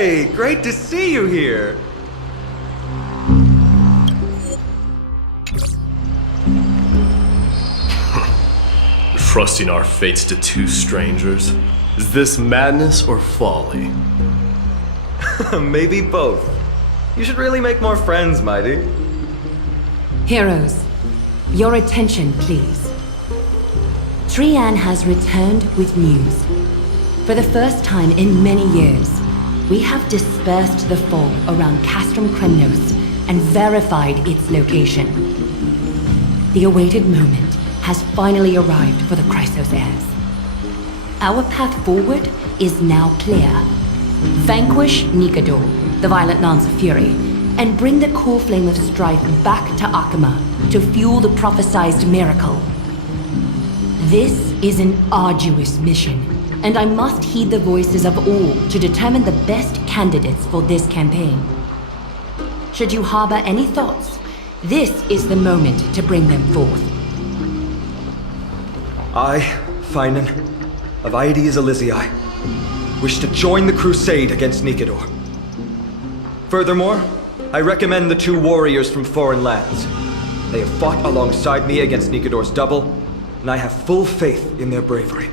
Hey, great to see you here. Trusting our fates to two strangers? Is this madness or folly? Maybe both. You should really make more friends, Mighty. Heroes, your attention, please. Trian has returned with news. For the first time in many years, we have dispersed the fog around Castrum Kremnos and verified its location. The awaited moment has finally arrived for the Chrysos heirs. Our path forward is now clear. Vanquish Nikador, the Violent Lance of Fury, and bring the core flame of strife back to Akama to fuel the prophesized miracle. This is an arduous mission, and I must heed the voices of all to determine the best candidates for this campaign. Should you harbor any thoughts, this is the moment to bring them forth. I, Finan, of Aedes Elysiae, wish to join the crusade against Nikador. Furthermore, I recommend the two warriors from foreign lands. They have fought alongside me against Nikador's double, and I have full faith in their bravery.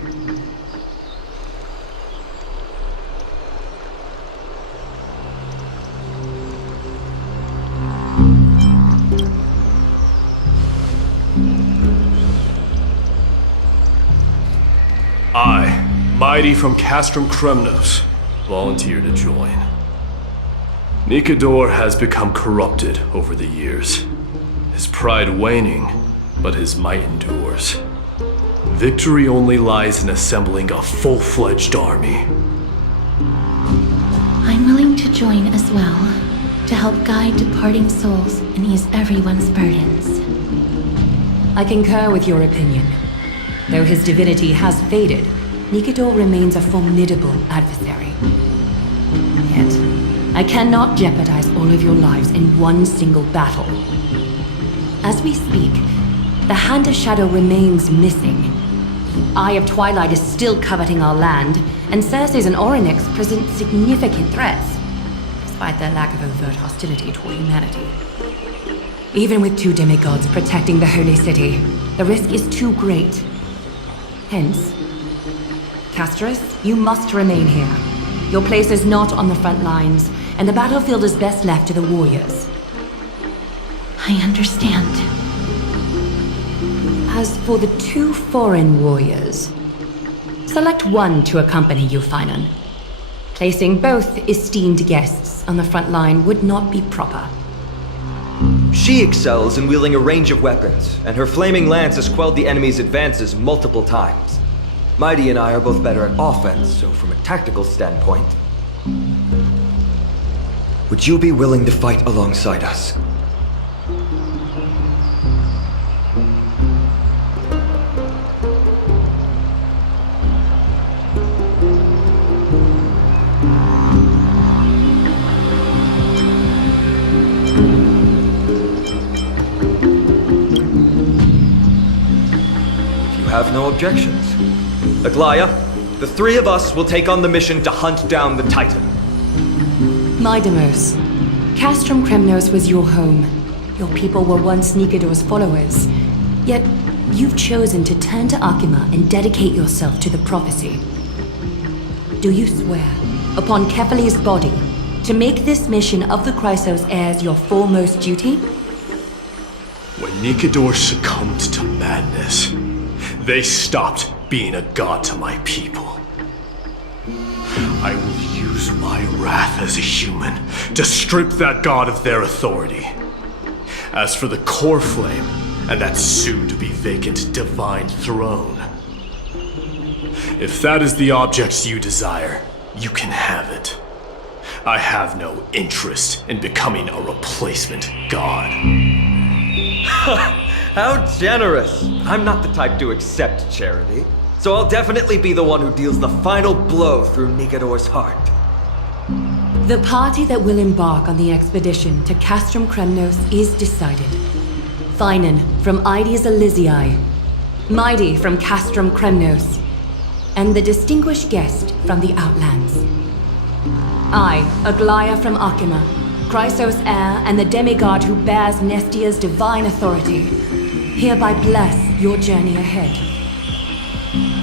I, Mighty from Castrum Kremnos, volunteer to join. Nikador has become corrupted over the years. His pride waning, but his might endures. Victory only lies in assembling a full-fledged army. I'm willing to join as well, to help guide departing souls and ease everyone's burdens. I concur with your opinion. Though his divinity has faded, Nikador remains a formidable adversary. Yet, I cannot jeopardize all of your lives in one single battle. As we speak, the Hand of Shadow remains missing. The Eye of Twilight is still coveting our land, and Circes and Orynyx present significant threats, despite their lack of overt hostility toward humanity. Even with two demigods protecting the Holy City, the risk is too great. Hence, Castris, you must remain here. Your place is not on the front lines, and the battlefield is best left to the warriors. I understand. As for the two foreign warriors, select one to accompany you, Finan. Placing both esteemed guests on the front line would not be proper. She excels in wielding a range of weapons, and her flaming lance has quelled the enemy's advances multiple times. Mighty and I are both better at offense, so from a tactical standpoint... Would you be willing to fight alongside us? Have no objections. Aglaya, the three of us will take on the mission to hunt down the Titan. Mydemos, Castrum Kremnos was your home. Your people were once Nikador's followers. Yet, you've chosen to turn to Akima and dedicate yourself to the prophecy. Do you swear, upon Kefali's body, to make this mission of the Chrysos heirs your foremost duty? When Nikador succumbed to madness, they stopped being a god to my people. I will use my wrath as a human to strip that god of their authority. As for the core flame and that soon-to-be vacant divine throne, if that is the object you desire, you can have it. I have no interest in becoming a replacement god. How generous! I'm not the type to accept charity, so I'll definitely be the one who deals the final blow through Nikador's heart. The party that will embark on the expedition to Castrum Kremnos is decided. Finan from Aedes Elysiae, Mighty from Castrum Kremnos, and the distinguished guest from the Outlands. I, Aglaya from Akima, Chrysos heir and the demigod who bears Nestia's divine authority, hereby bless your journey ahead.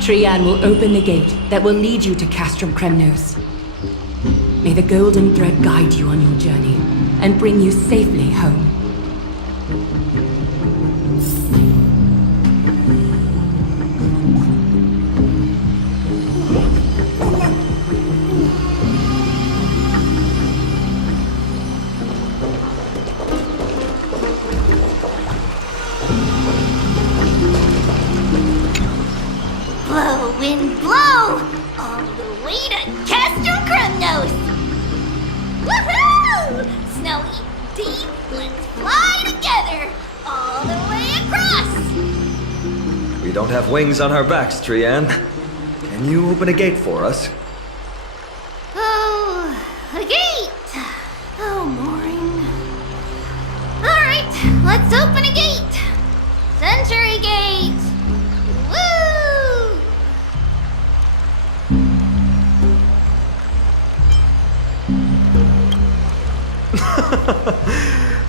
Trian will open the gate that will lead you to Castrum Kremnos. May the golden thread guide you on your journey and bring you safely home. Blow, wind, blow! All the way to Castrum Kremnos! Woohoo! Snowy, deep, let's fly together! All the way across! We don't have wings on our backs, Trian. Can you open a gate for us? Oh, a gate! Oh, mooring. Alright, let's open a gate! Century Gate! Woo!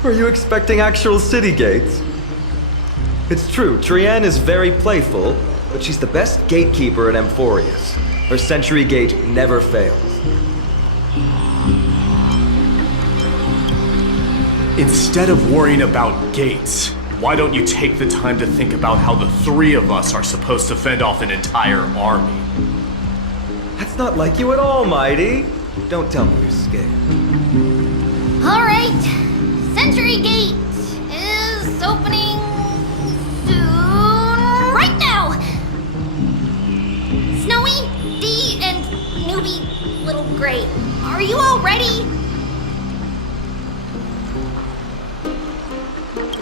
Were you expecting actual city gates? It's true, Trian is very playful, but she's the best gatekeeper in Amphorius. Her Century Gate never fails. Instead of worrying about gates, why don't you take the time to think about how the three of us are supposed to fend off an entire army? That's not like you at all, Mighty. Don't tell me you're scared. Alright, Century Gate is opening soon. Right now! Snowy, Dee, and newbie Little Gray, are you all ready?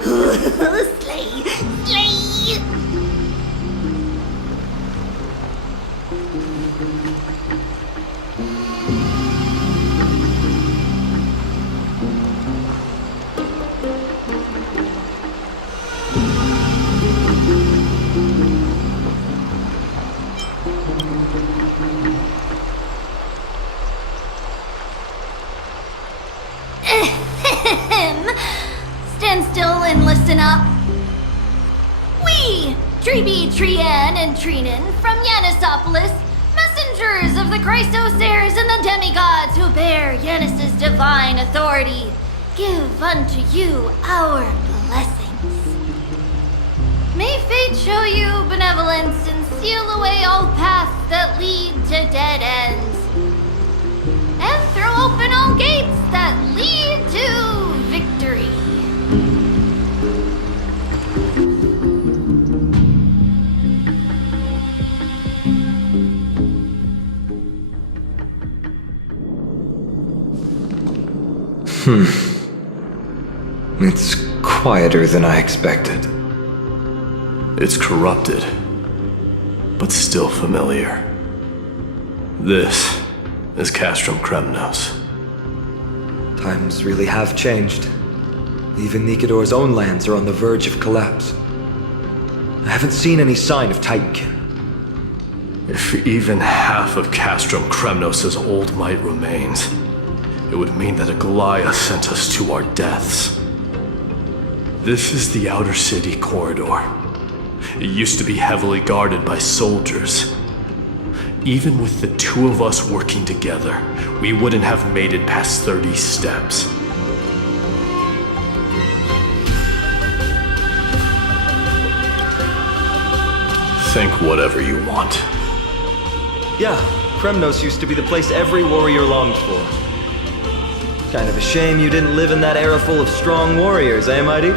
Slay! Slay! Stand still and listen up. We, Treeby, Trian, and Trinan from Yanisopolis, messengers of the Chrysos heirs and the demigods who bear Yanis's divine authority, give unto you our blessings. May fate show you benevolence and seal away all paths that lead to dead ends, and throw open all gates that lead to victory. It's quieter than I expected. It's corrupted, but still familiar. This is Castrum Kremnos. Times really have changed. Even Nikador's own lands are on the verge of collapse. I haven't seen any sign of Titankin. If even half of Castrum Kremnos' old might remains, it would mean that Aglaya sent us to our deaths. This is the outer city corridor. It used to be heavily guarded by soldiers. Even with the two of us working together, we wouldn't have made it past 30 steps. Think whatever you want. Yeah, Kremnos used to be the place every warrior longed for. Kind of a shame you didn't live in that era full of strong warriors, eh, Mighty?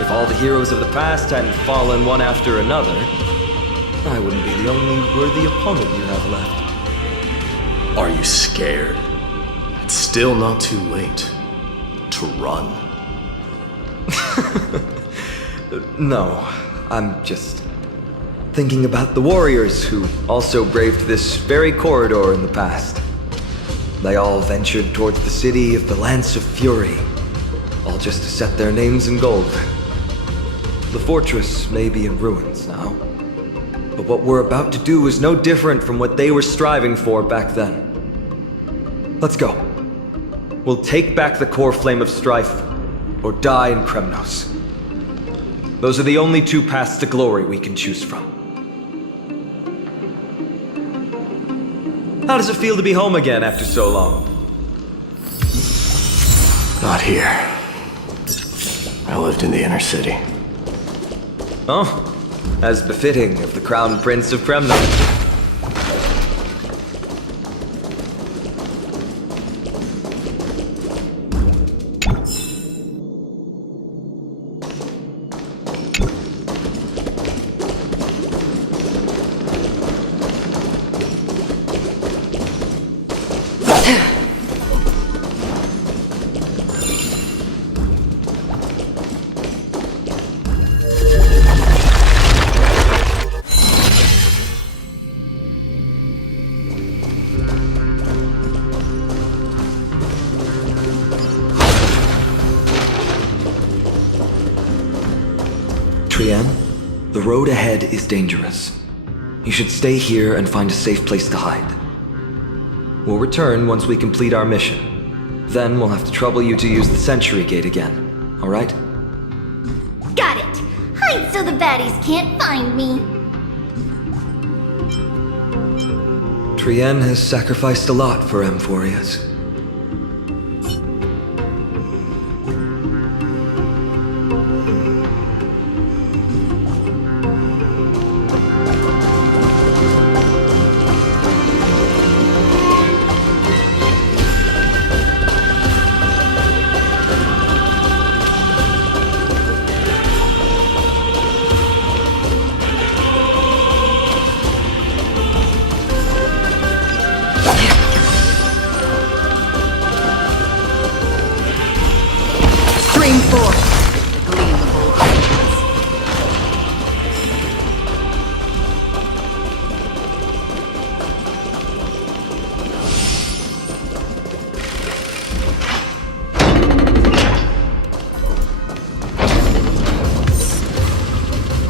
If all the heroes of the past hadn't fallen one after another, I wouldn't be the only worthy opponent you have left. Are you scared? It's still not too late to run. No, I'm just thinking about the warriors who also braved this very corridor in the past. They all ventured towards the city of the Lance of Fury, all just to set their names in gold. The fortress may be in ruins now, but what we're about to do is no different from what they were striving for back then. Let's go. We'll take back the core flame of strife, or die in Kremnos. Those are the only two paths to glory we can choose from. How does it feel to be home again after so long? Not here. I lived in the inner city. Oh, as befitting of the Crown Prince of Kremnos. The road ahead is dangerous. You should stay here and find a safe place to hide. We'll return once we complete our mission. Then we'll have to trouble you to use the Sentry Gate again, alright? Got it! Hide so the baddies can't find me! Trienne has sacrificed a lot for Emphorias.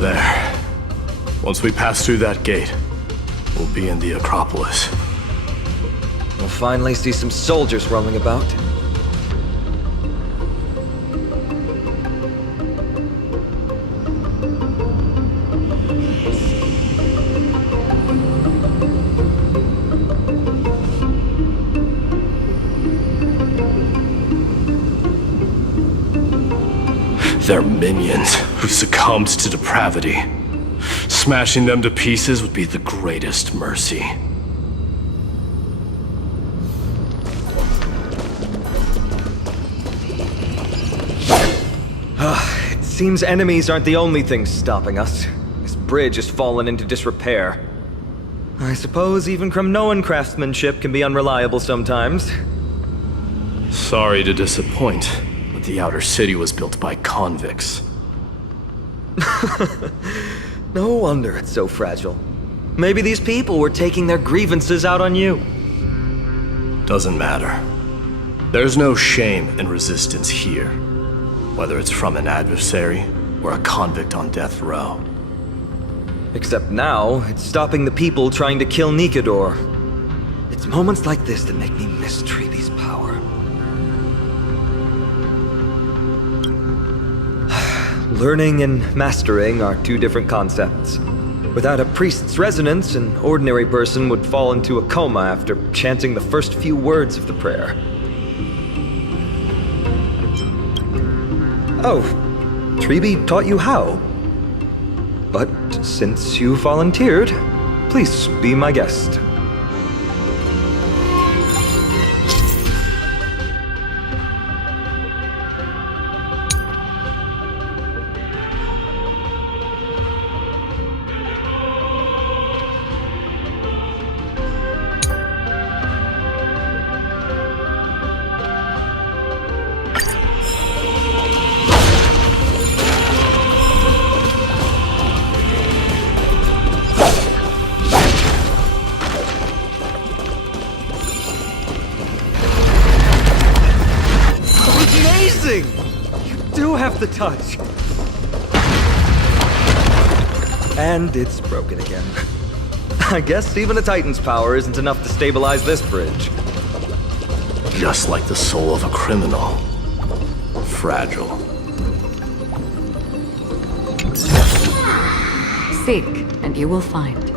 There. Once we pass through that gate, we'll be in the Acropolis. We'll finally see some soldiers roaming about. They're minions who succumbed to depravity. Smashing them to pieces would be the greatest mercy. It seems enemies aren't the only things stopping us. This bridge has fallen into disrepair. I suppose even Kremnoan craftsmanship can be unreliable sometimes. Sorry to disappoint, but the outer city was built by convicts. No wonder it's so fragile. Maybe these people were taking their grievances out on you. Doesn't matter. There's no shame in resistance here, whether it's from an adversary or a convict on death row. Except now, it's stopping the people trying to kill Nikador. It's moments like this that make me miss Treeby's power. Learning and mastering are two different concepts. Without a priest's resonance, an ordinary person would fall into a coma after chanting the first few words of the prayer. Oh, Treeby taught you how. But since you volunteered, please be my guest. Amazing! You do have the touch. And it's broken again. I guess even a Titan's power isn't enough to stabilize this bridge. just like the soul of a criminal. Fragile. Seek, and you will find.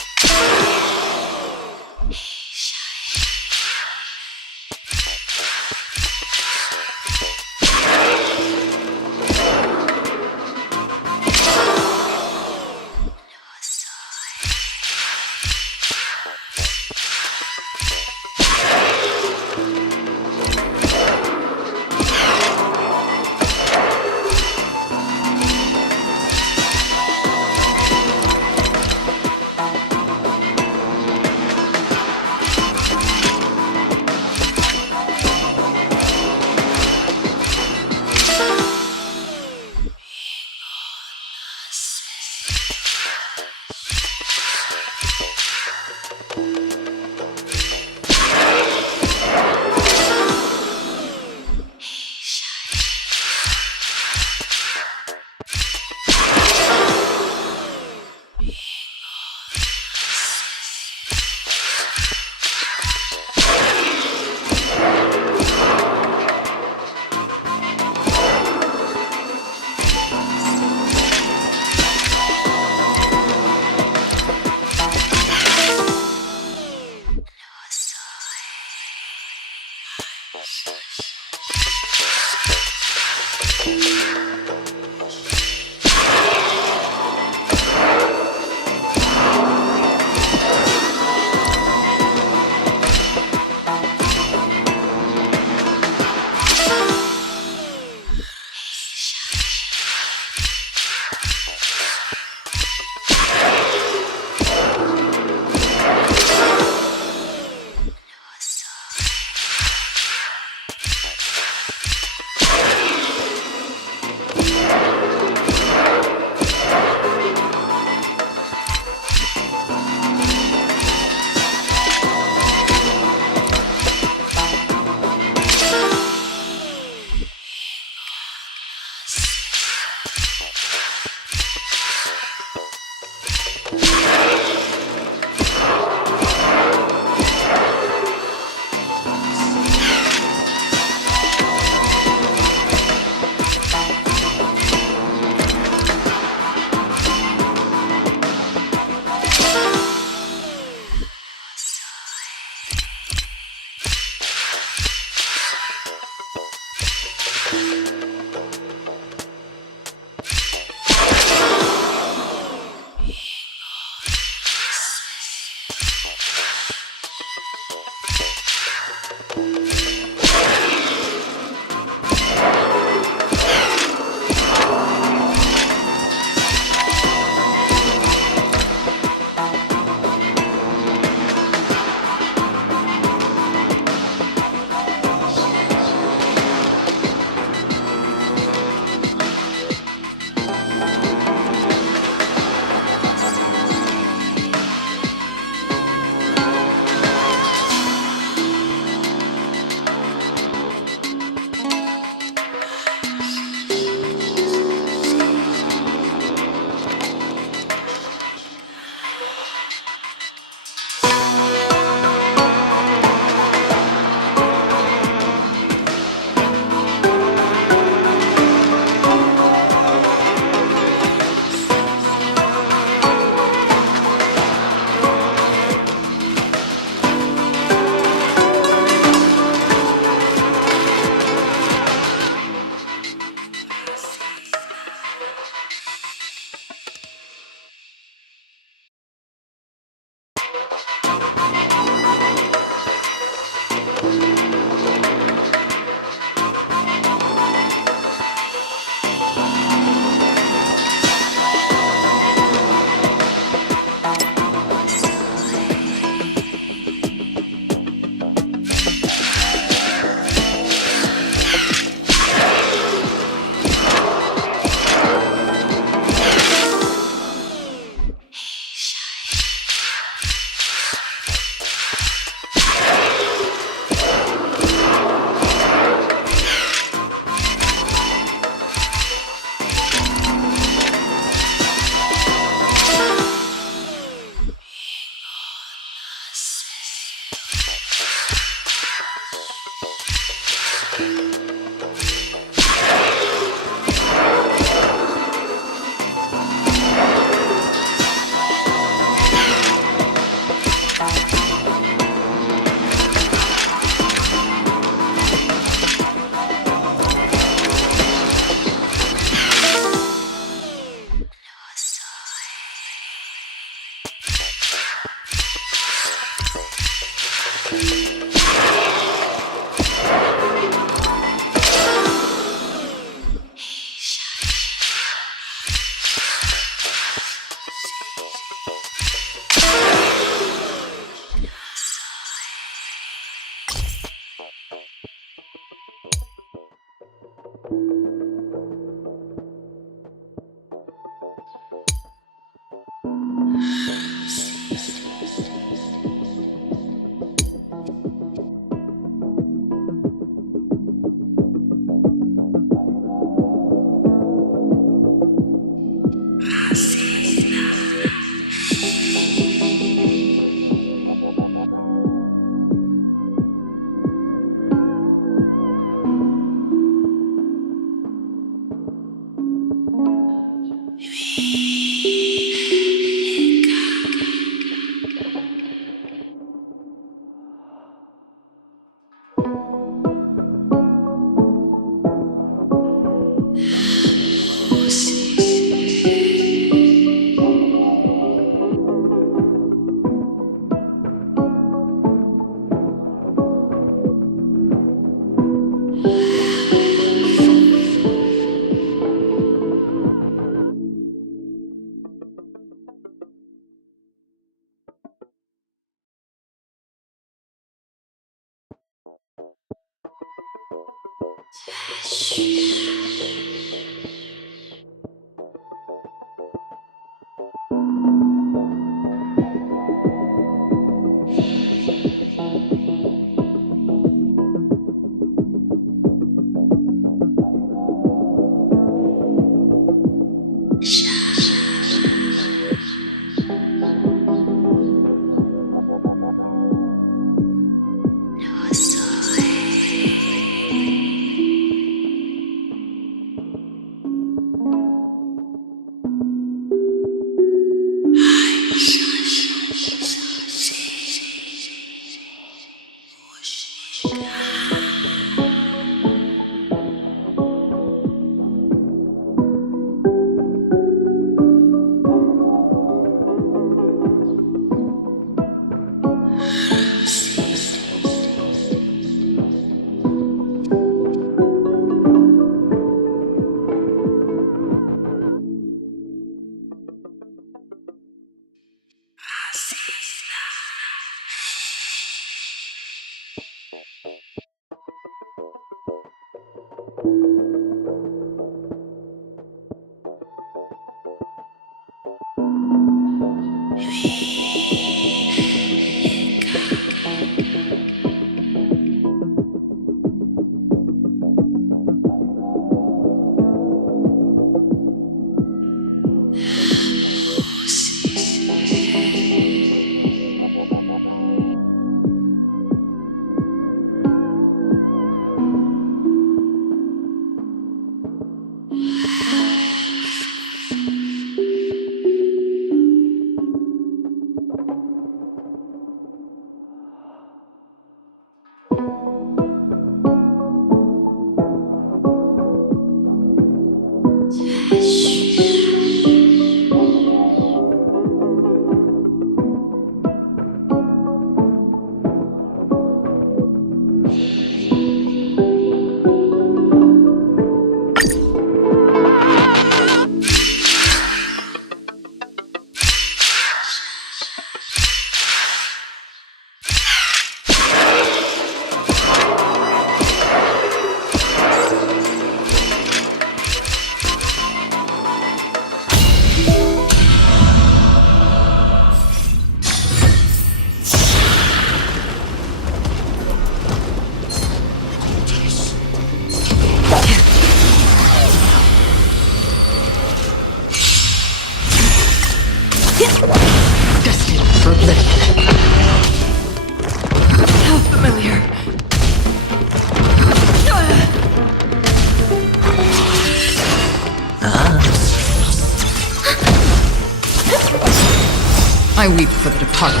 I weep for the departed.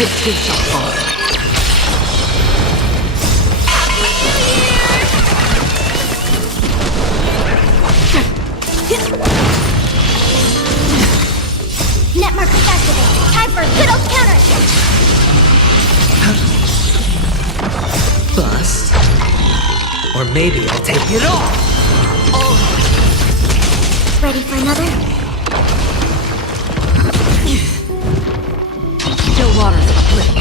It too shall fall. Netmark is activated. Time for a good old counter. Bust. Or maybe I'll take it all. Ready for another? Still waters uplift.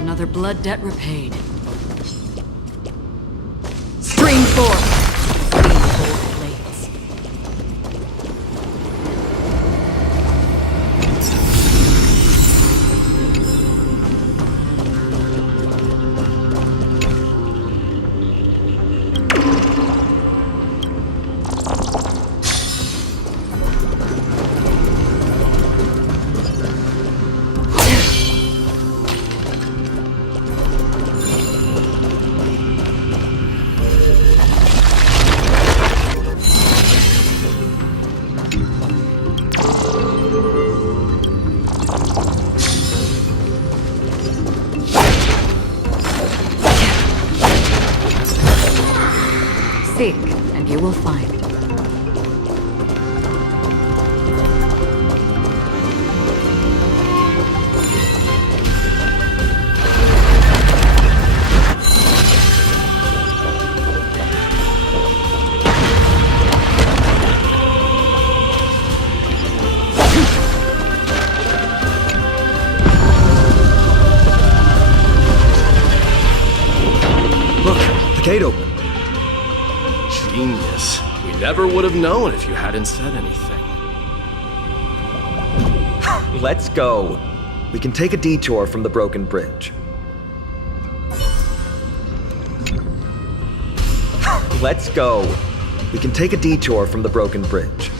Another blood debt repaid. Stream forth! Cold blades. Seek, and you will find. Look, the gate opened. Genius. We never would have known if you hadn't said anything. Let's go. We can take a detour from the broken bridge. Let's go. We can take a detour from the broken bridge.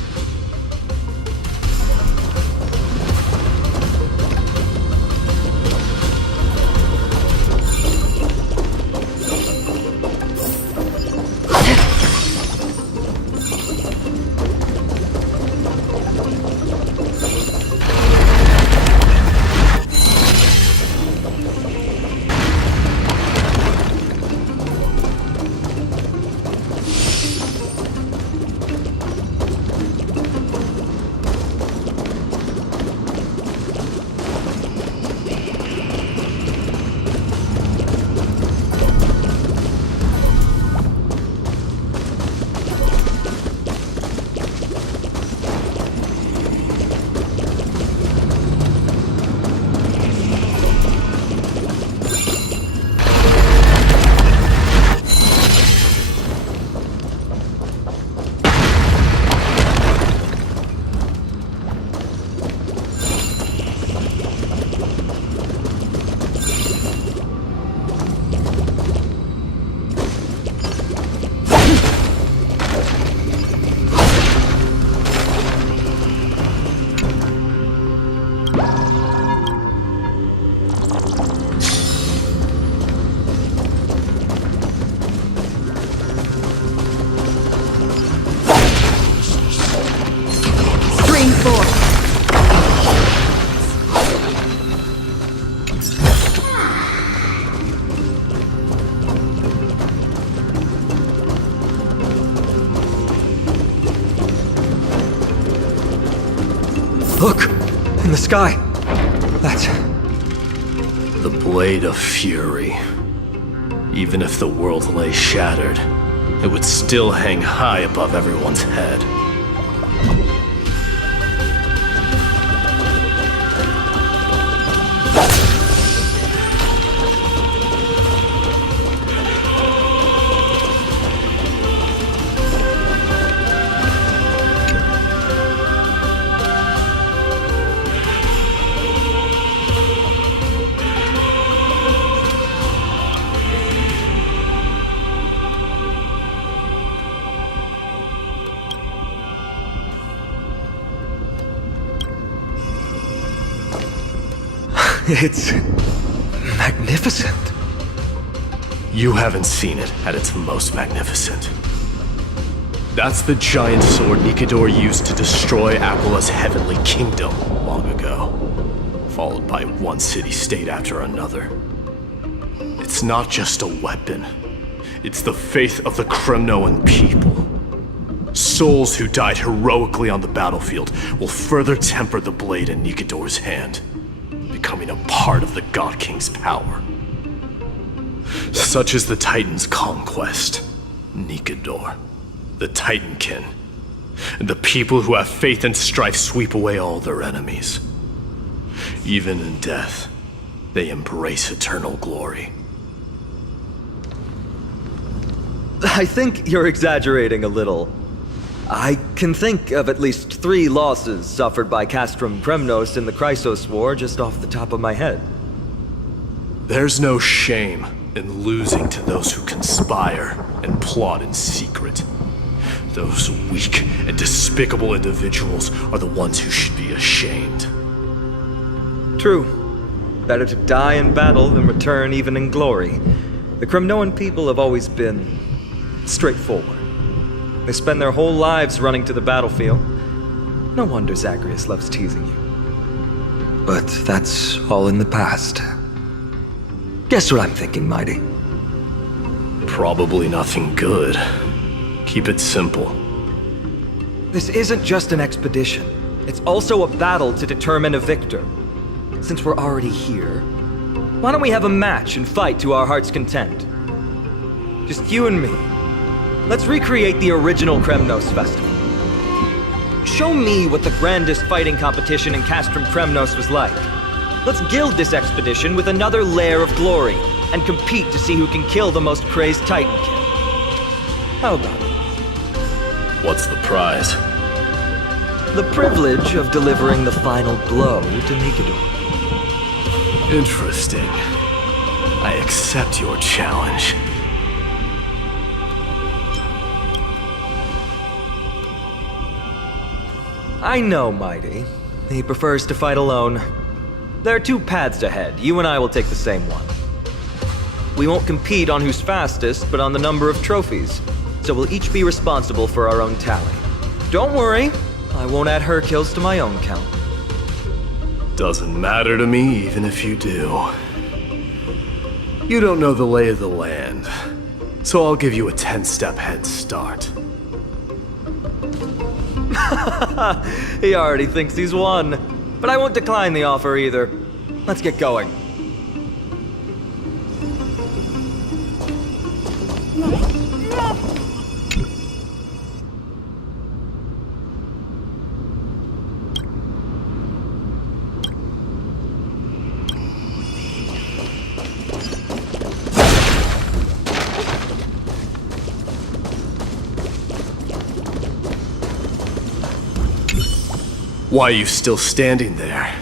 Stream 4. Look! In the sky! That's... The Blade of Fury. Even if the world lay shattered, it would still hang high above everyone's head. It's... magnificent. You haven't seen it at its most magnificent. That's the giant sword Nikador used to destroy Aquala's heavenly kingdom long ago, followed by one city-state after another. It's not just a weapon. It's the faith of the Kremnoan people. Souls who died heroically on the battlefield will further temper the blade in Nikador's hand, becoming a part of the God King's power. Such is the Titan's conquest. Nikador, the Titankin, and the people who have faith and strife sweep away all their enemies. Even in death, they embrace eternal glory. I think you're exaggerating a little. I can think of at least 3 losses suffered by Castrum Kremnos in the Chrysos War just off the top of my head. There's no shame in losing to those who conspire and plot in secret. Those weak and despicable individuals are the ones who should be ashamed. True. Better to die in battle than return even in glory. The Kremnoan people have always been straightforward. They spend their whole lives running to the battlefield. No wonder Zagreus loves teasing you. But that's all in the past. Guess what I'm thinking, Mighty? Probably nothing good. Keep it simple. This isn't just an expedition. It's also a battle to determine a victor. Since we're already here, why don't we have a match and fight to our heart's content? Just you and me. Let's recreate the original Kremnos festival. Show me what the grandest fighting competition in Castrum Kremnos was like. Let's gild this expedition with another layer of glory, and compete to see who can kill the most crazed Titan kid. How about it? What's the prize? The privilege of delivering the final blow to Nikidor. Interesting. I accept your challenge. I know Mighty. He prefers to fight alone. There are two paths ahead. You and I will take the same one. We won't compete on who's fastest, but on the number of trophies. So we'll each be responsible for our own tally. Don't worry, I won't add her kills to my own count. Doesn't matter to me, even if you do. You don't know the lay of the land, so I'll give you a 10-step head start. He already thinks he's won. But I won't decline the offer either. Let's get going. Why are you still standing there?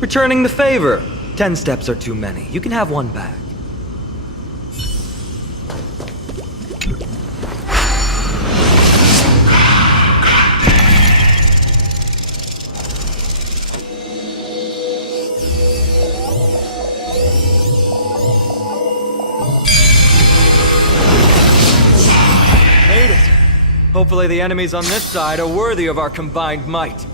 Returning the favor. 10 steps are too many. You can have one back. Made it. Hopefully the enemies on this side are worthy of our combined might.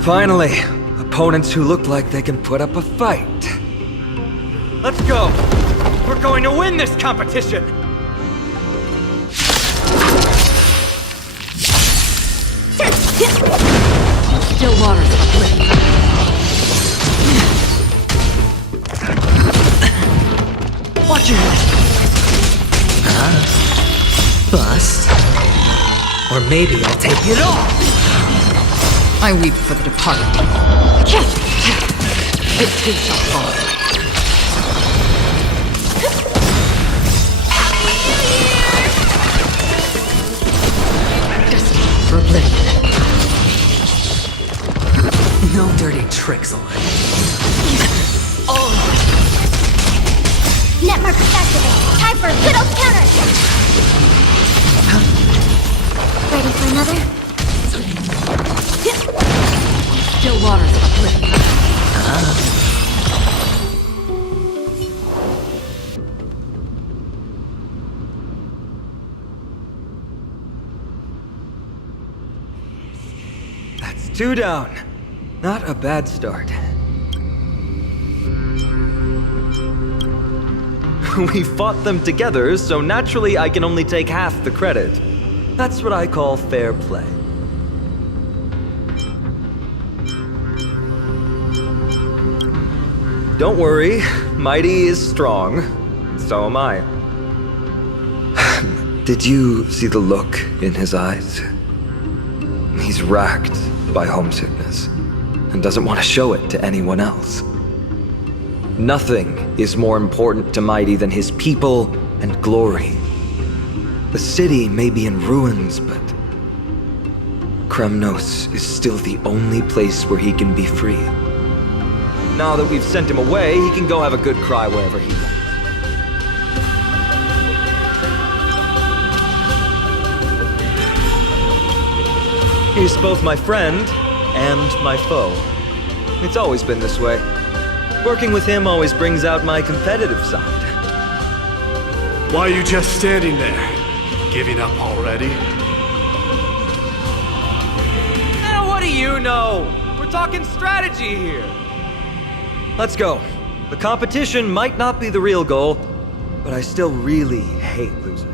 Finally, opponents who look like they can put up a fight. Let's go! We're going to win this competition! Still waters of oblivion. Watch your head. Bust. Or maybe I'll take it all. I weep for the departed. It too shall fall. Destined for oblivion. No dirty tricks on it. Net markers activated. Time for a good old counter. Ready for another? Still waters of oblivion. That's 2 down. Not a bad start. We fought them together, so naturally I can only take half the credit. That's what I call fair play. Don't worry, Mighty is strong. So am I. Did you see the look in his eyes? He's racked by homesickness and doesn't want to show it to anyone else. Nothing is more important to Mighty than his people and glory. The city may be in ruins, but Kremnos is still the only place where he can be free. Now that we've sent him away, he can go have a good cry wherever he wants. He's both my friend and my foe. It's always been this way. Working with him always brings out my competitive side. Why are you just standing there? Giving up already? What do you know? We're talking strategy here. Let's go. The competition might not be the real goal, but I still really hate losing.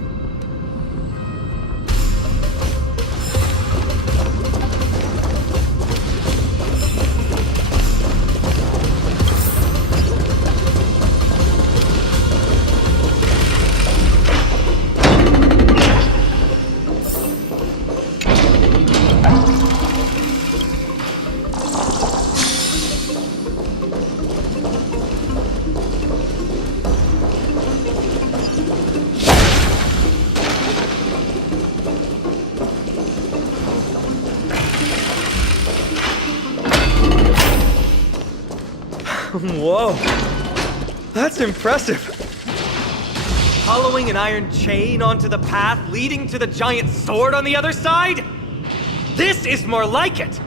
Whoa, that's impressive. Hollowing an iron chain onto the path leading to the giant sword on the other side? This is more like it.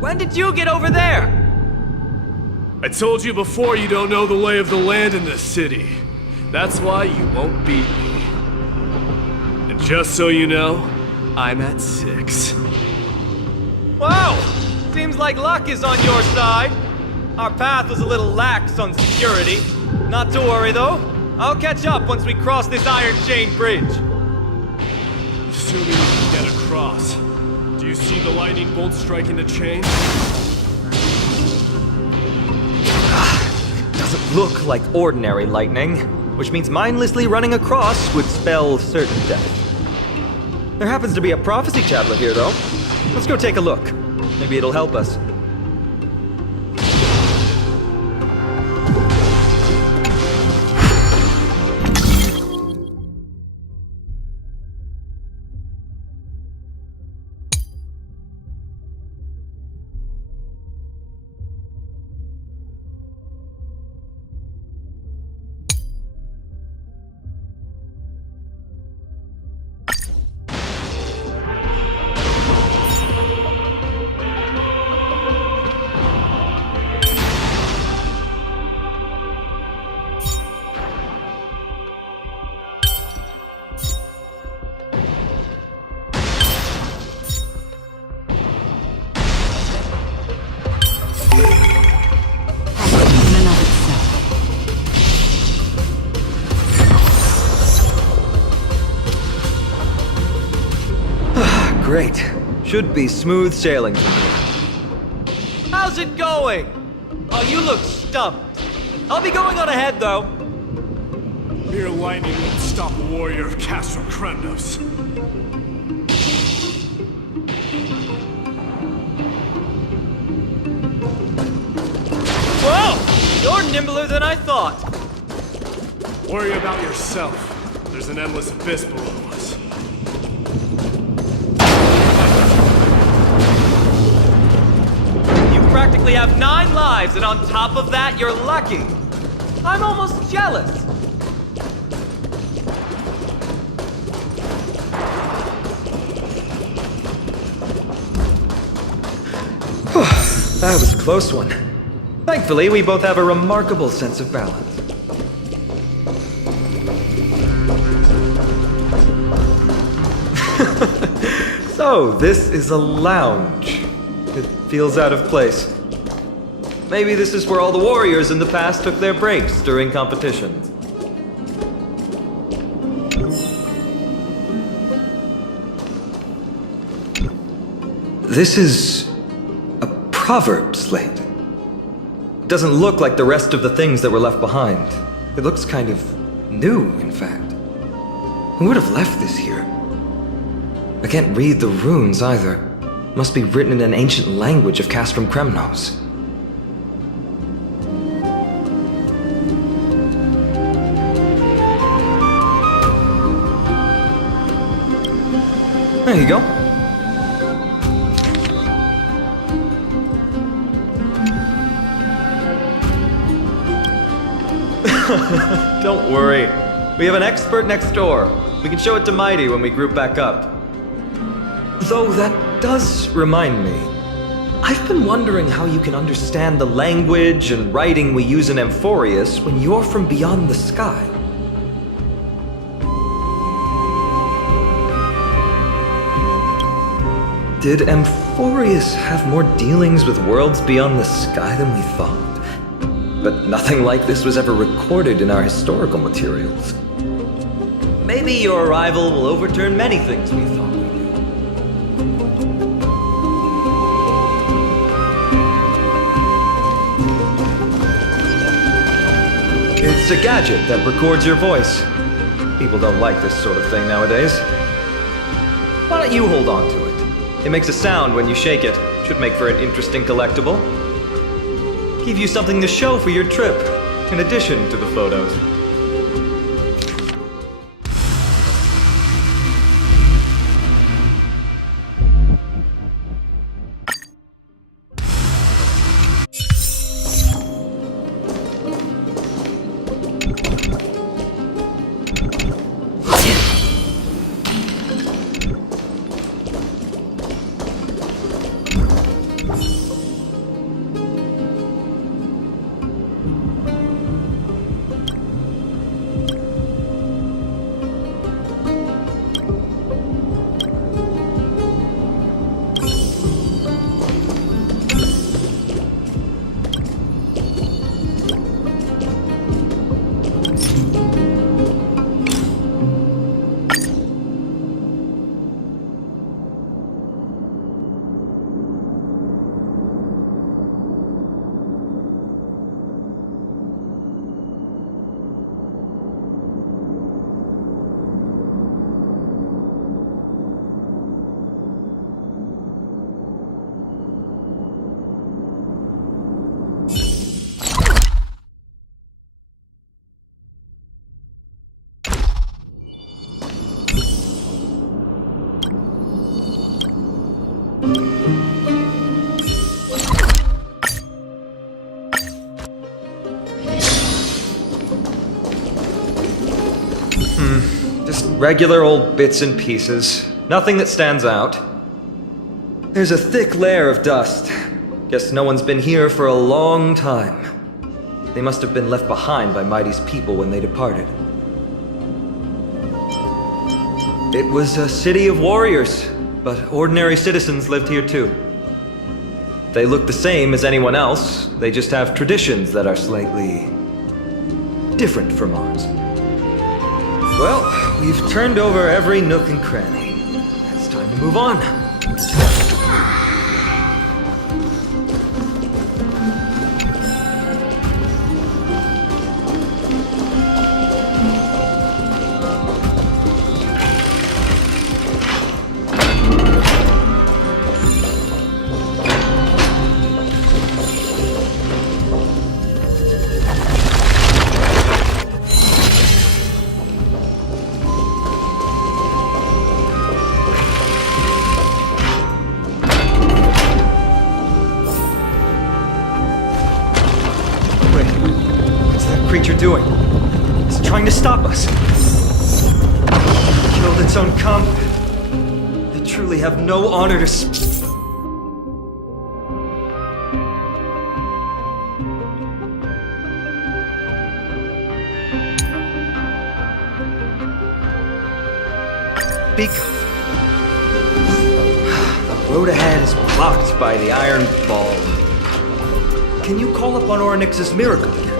When did you get over there? I told you before you don't know the lay of the land in this city. That's why you won't beat me. And just so you know, I'm at 6. Wow! Seems like luck is on your side. Our path was a little lax on security. Not to worry though. I'll catch up once we cross this iron chain bridge. Assuming we can get across. Do you see the lightning bolt striking the chain? Doesn't look like ordinary lightning, which means mindlessly running across would spell certain death. There happens to be a prophecy tablet here, though. Let's go take a look. Maybe it'll help us. In and of itself. Great. Should be smooth sailing from here. How's it going? Oh, you look stumped. I'll be going on ahead, though. Mere lightning won't stop a warrior of Castro Kremnos. Whoa! You're nimbler than I thought. Worry about yourself. There's an endless abyss below us. You practically have 9 lives, and on top of that, you're lucky. I'm almost jealous. That was a close one. Thankfully, we both have a remarkable sense of balance. So, this is a lounge. It feels out of place. Maybe this is where all the warriors in the past took their breaks during competitions. This is a proverb slate. It doesn't look like the rest of the things that were left behind. It looks kind of new, in fact. Who would have left this here? I can't read the runes either. Must be written in an ancient language of Castrum Kremnos. There you go. Don't worry. We have an expert next door. We can show it to Mighty when we group back up. Though that does remind me. I've been wondering how you can understand the language and writing we use in Amphorius when you're from beyond the sky. Did Amphorius have more dealings with worlds beyond the sky than we thought? But nothing like this was ever recorded in our historical materials. Maybe your arrival will overturn many things we thought we knew. It's a gadget that records your voice. People don't like this sort of thing nowadays. Why don't you hold on to it? It makes a sound when you shake it. Should make for an interesting collectible. Give you something to show for your trip, in addition to the photos. Just regular old bits and pieces. Nothing that stands out. There's a thick layer of dust. Guess no one's been here for a long time. They must have been left behind by Mighty's people when they departed. It was a city of warriors, but ordinary citizens lived here too. They look the same as anyone else, they just have traditions that are slightly different from ours. Well, we've turned over every nook and cranny. It's time to move on. Creature doing? It's trying to stop us. Killed its own comrade. They truly have no honor to speak of. The road ahead is blocked by the Iron Ball. Can you call upon Orynyx's miracle again?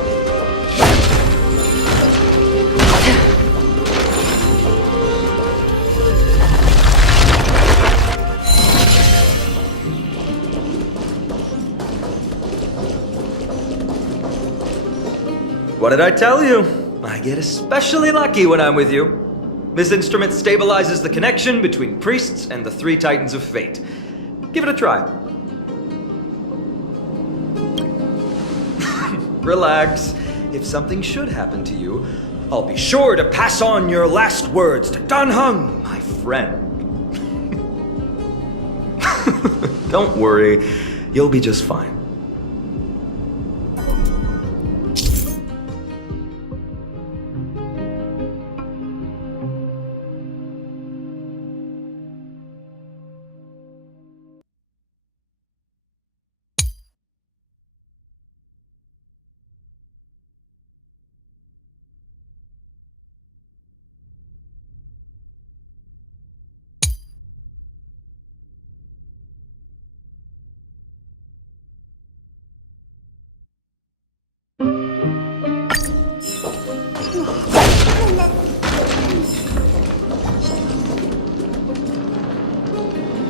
What did I tell you? I get especially lucky when I'm with you. This instrument stabilizes the connection between priests and the three Titans of Fate. Give it a try. Relax. If something should happen to you, I'll be sure to pass on your last words to Dan Heng, my friend. Don't worry, you'll be just fine.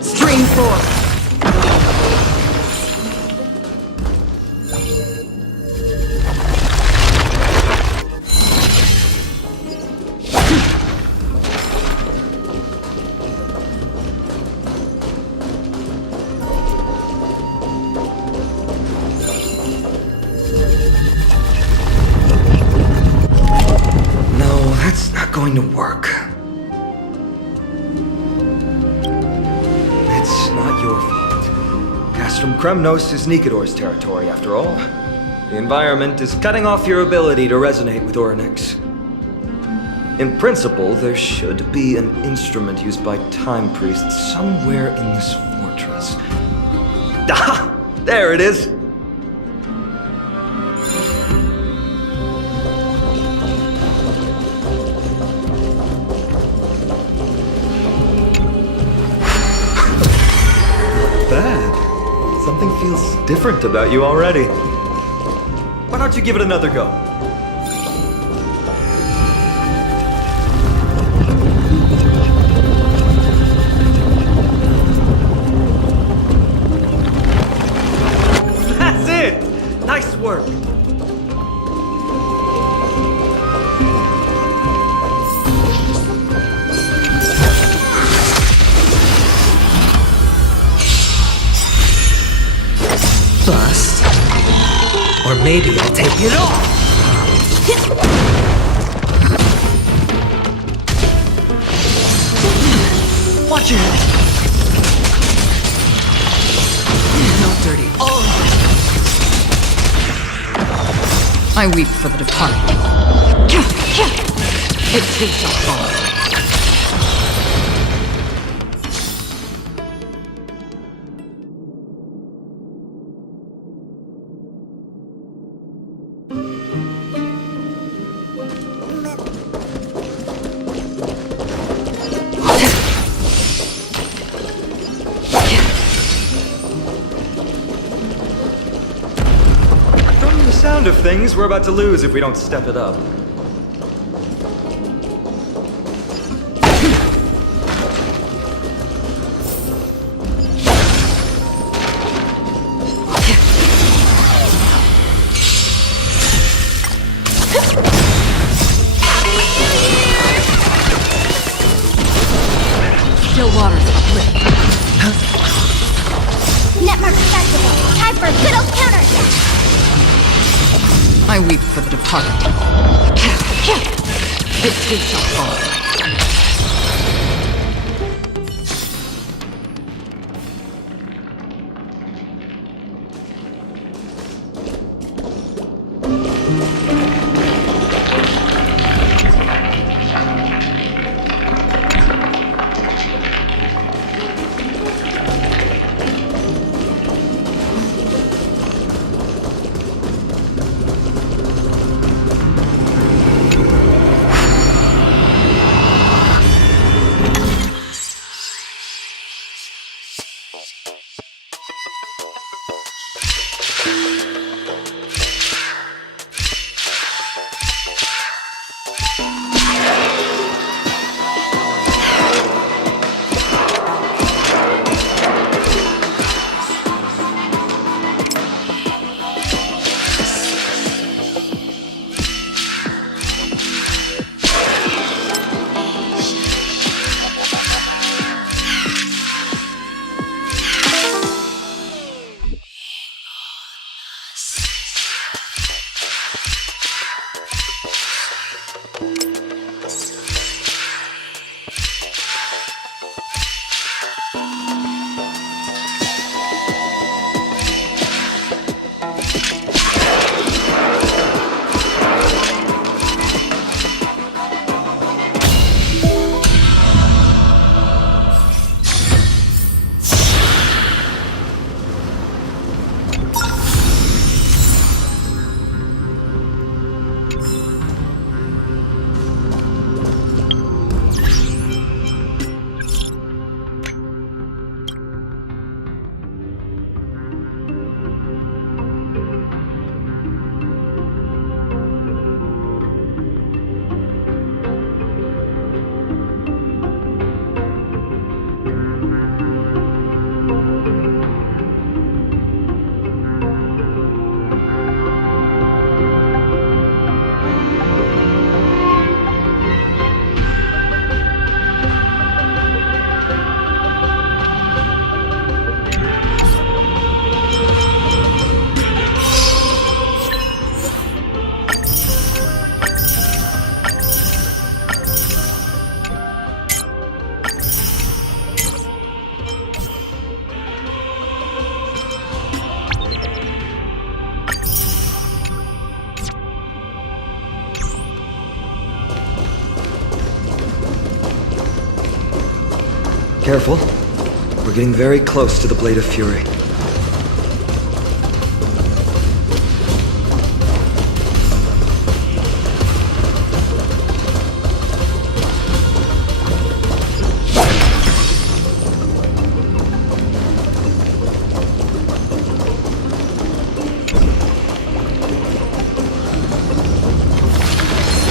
Stream force. No, that's not going to work. It's not your fault. Castrum Kremnos is Nikador's territory, after all. The environment is cutting off your ability to resonate with Orynyx. In principle, there should be an instrument used by Time Priests somewhere in this fortress. Ah! There it is! Bad. Something feels different about you already. Why don't you give it another go? That's it! Nice work! Bust. Or maybe I'll take it off! Watch it! No dirty. I weep for the departed. It too shall fall. From the sound of things, we're about to lose if we don't step it up. Still waters uplift. Network activated. Time for a good old counterattack. I weep for the departed. It too shall fall. Careful. We're getting very close to the Blade of Fury.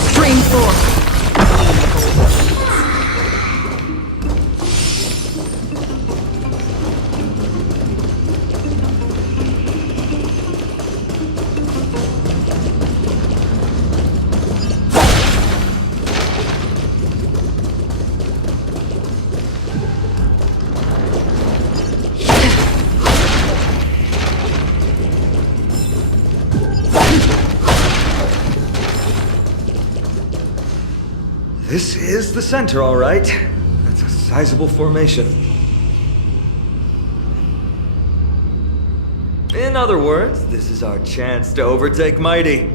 Stream 4. This is the center, all right. That's a sizable formation. In other words, this is our chance to overtake Mighty.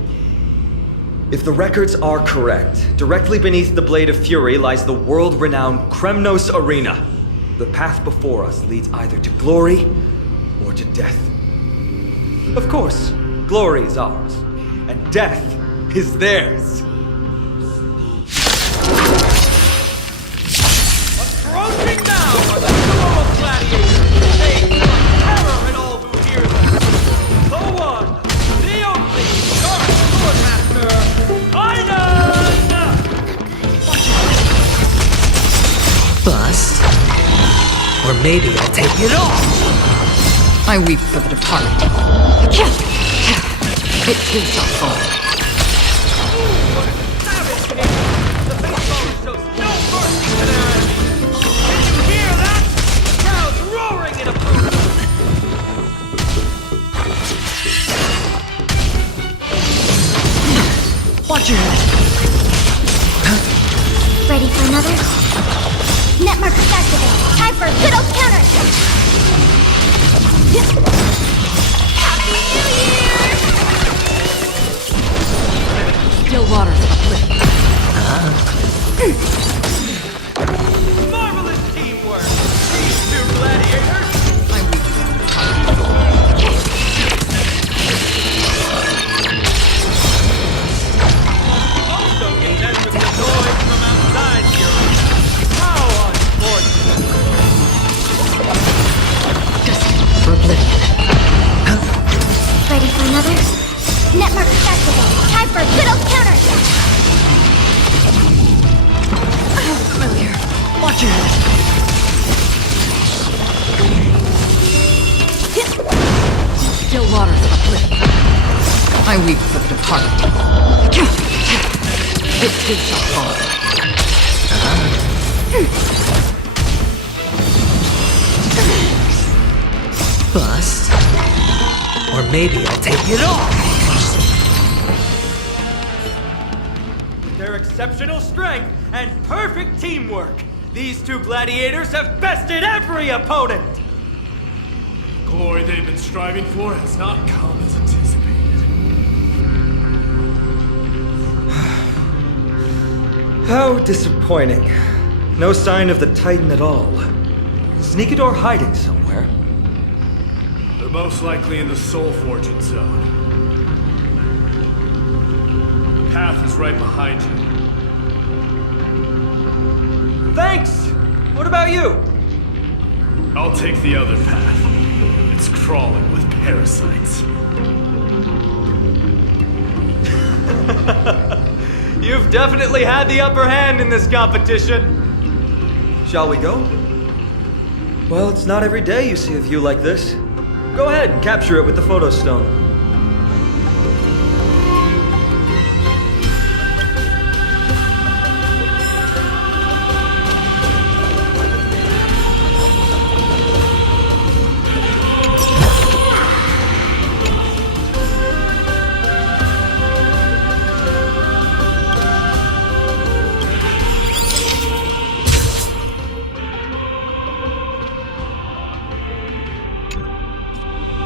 If the records are correct, directly beneath the Blade of Fury lies the world-renowned Kremnos Arena. The path before us leads either to glory or to death. Of course, glory is ours, and death is theirs. Approaching now are the duel of gladiators. They feel terror in all who hear them. The one, the only, dark swordmaster, Iden! Bust. Or maybe I'll take it all. I weep for the departed. It too shall fall. Savage nature. The baseball shows no mercy to their enemies. Did you hear that? The crowd's roaring in approval. Watch your head. Ready for another? Net markers activated. Time for a good old counter. Happy New Year! Still waters uplift. Marvelous teamwork. These two gladiators. I weep for the departed. Also contend with the noise from outside here. How unfortunate. For oblivion. Ready for another? Net markers activated. Time for a good old counter. Familiar. Watch your head. Still waters uplift. I weep for the departed. It too shall fall. Bust. Or maybe I'll take it all. Their exceptional strength and perfect teamwork. These two gladiators have bested every opponent. Glory they've been striving for has not come as anticipated. How disappointing. No sign of the Titan at all. Is Nikador hiding somewhere? They're most likely in the Soul Fortune zone. The path is right behind you. Thanks! What about you? I'll take the other path. It's crawling with parasites. You've definitely had the upper hand in this competition. Shall we go? Well, it's not every day you see a view like this. Go ahead and capture it with the photo stone.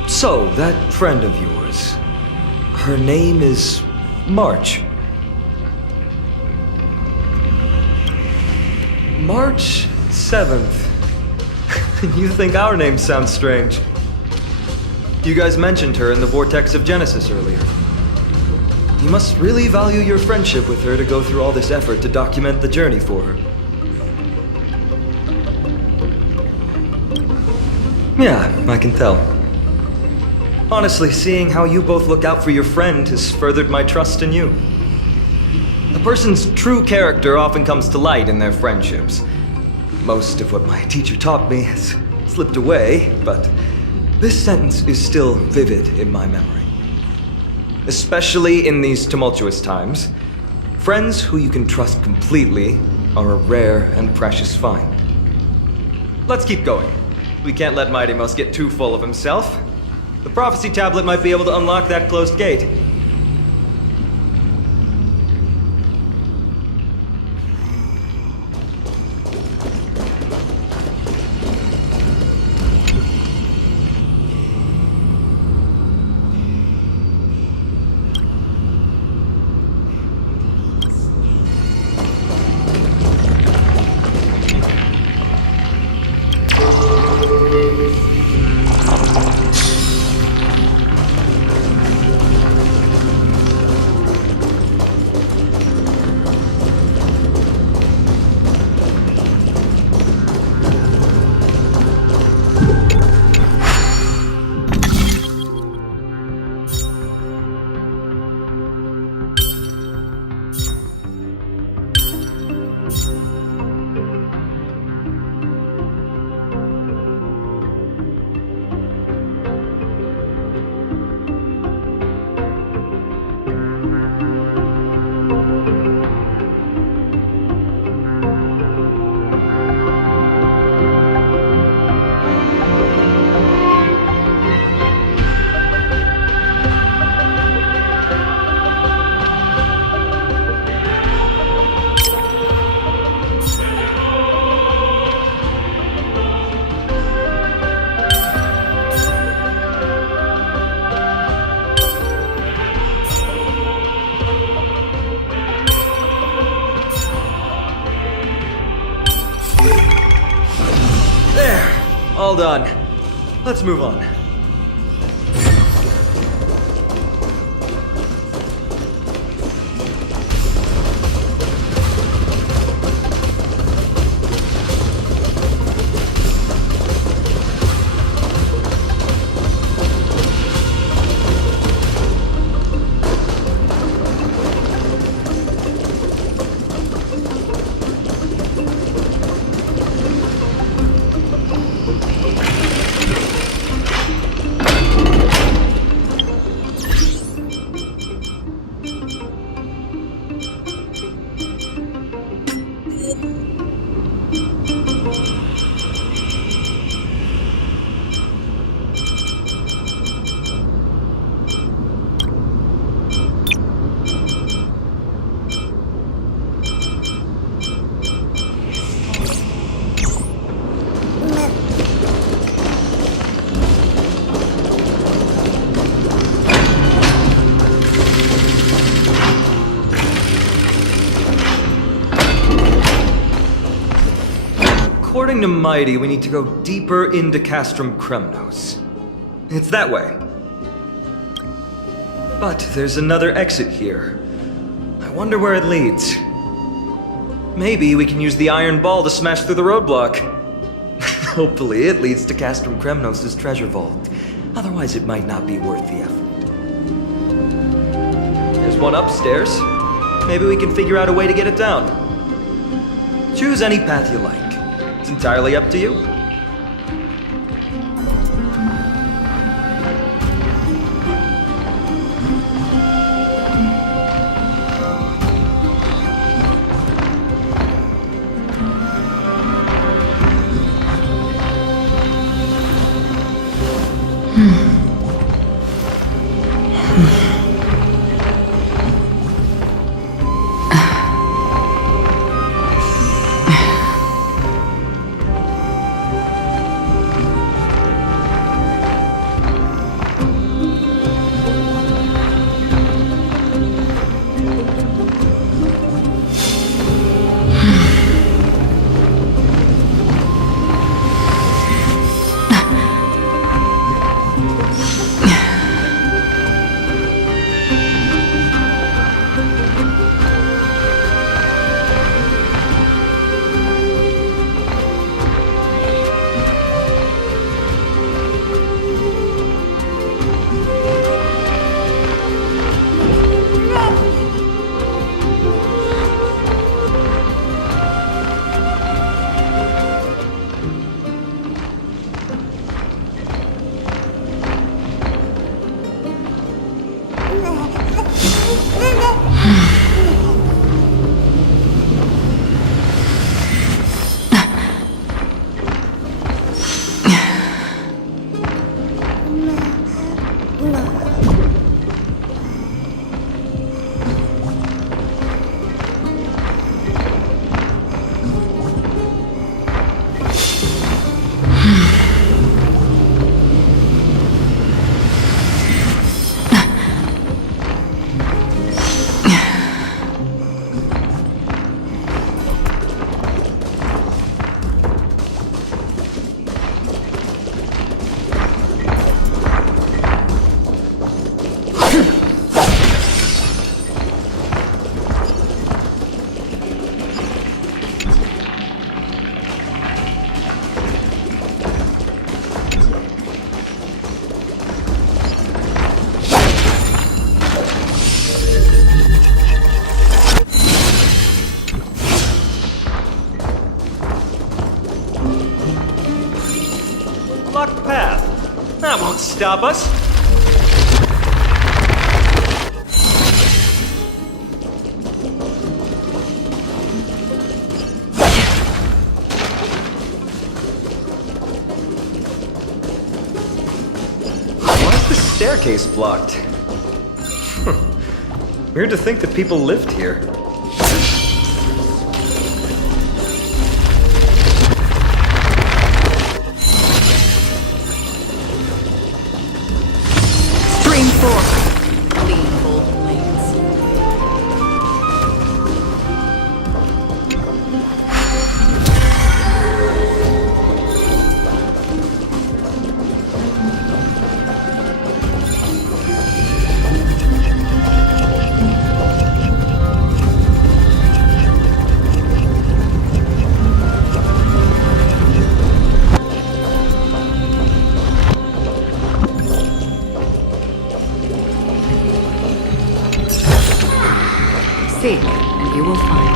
So, that friend of yours, her name is March. March 7th. You think our names sound strange? You guys mentioned her in the Vortex of Genesis earlier. You must really value your friendship with her to go through all this effort to document the journey for her. Yeah, I can tell. Honestly, seeing how you both look out for your friend has furthered my trust in you. A person's true character often comes to light in their friendships. Most of what my teacher taught me has slipped away, but this sentence is still vivid in my memory. Especially in these tumultuous times, friends who you can trust completely are a rare and precious find. Let's keep going. We can't let Mighty Mouse get too full of himself. The prophecy tablet might be able to unlock that closed gate. All done. Let's move on. According to Mighty, we need to go deeper into Castrum Kremnos. It's that way. But there's another exit here. I wonder where it leads. Maybe we can use the iron ball to smash through the roadblock. Hopefully it leads to Castrum Kremnos' treasure vault. Otherwise it might not be worth the effort. There's one upstairs. Maybe we can figure out a way to get it down. Choose any path you like. It's entirely up to you. blocked path. That won't stop us. Why is the staircase blocked? Weird to think that people lived here. Stream 4. Clean old lanes. Seek, and you will find.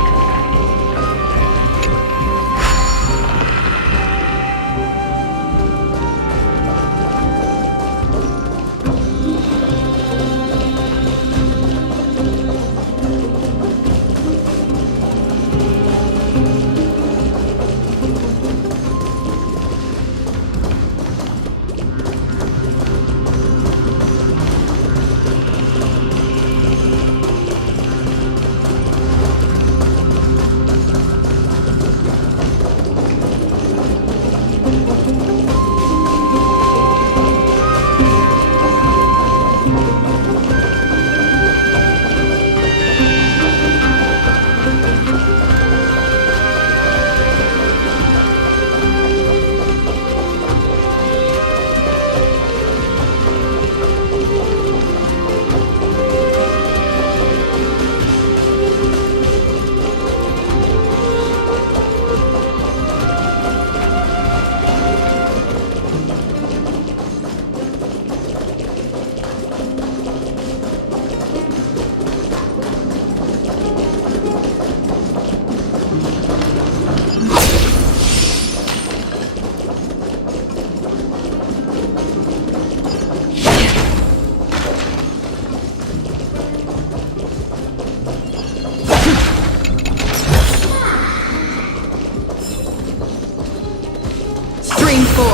Stream 4.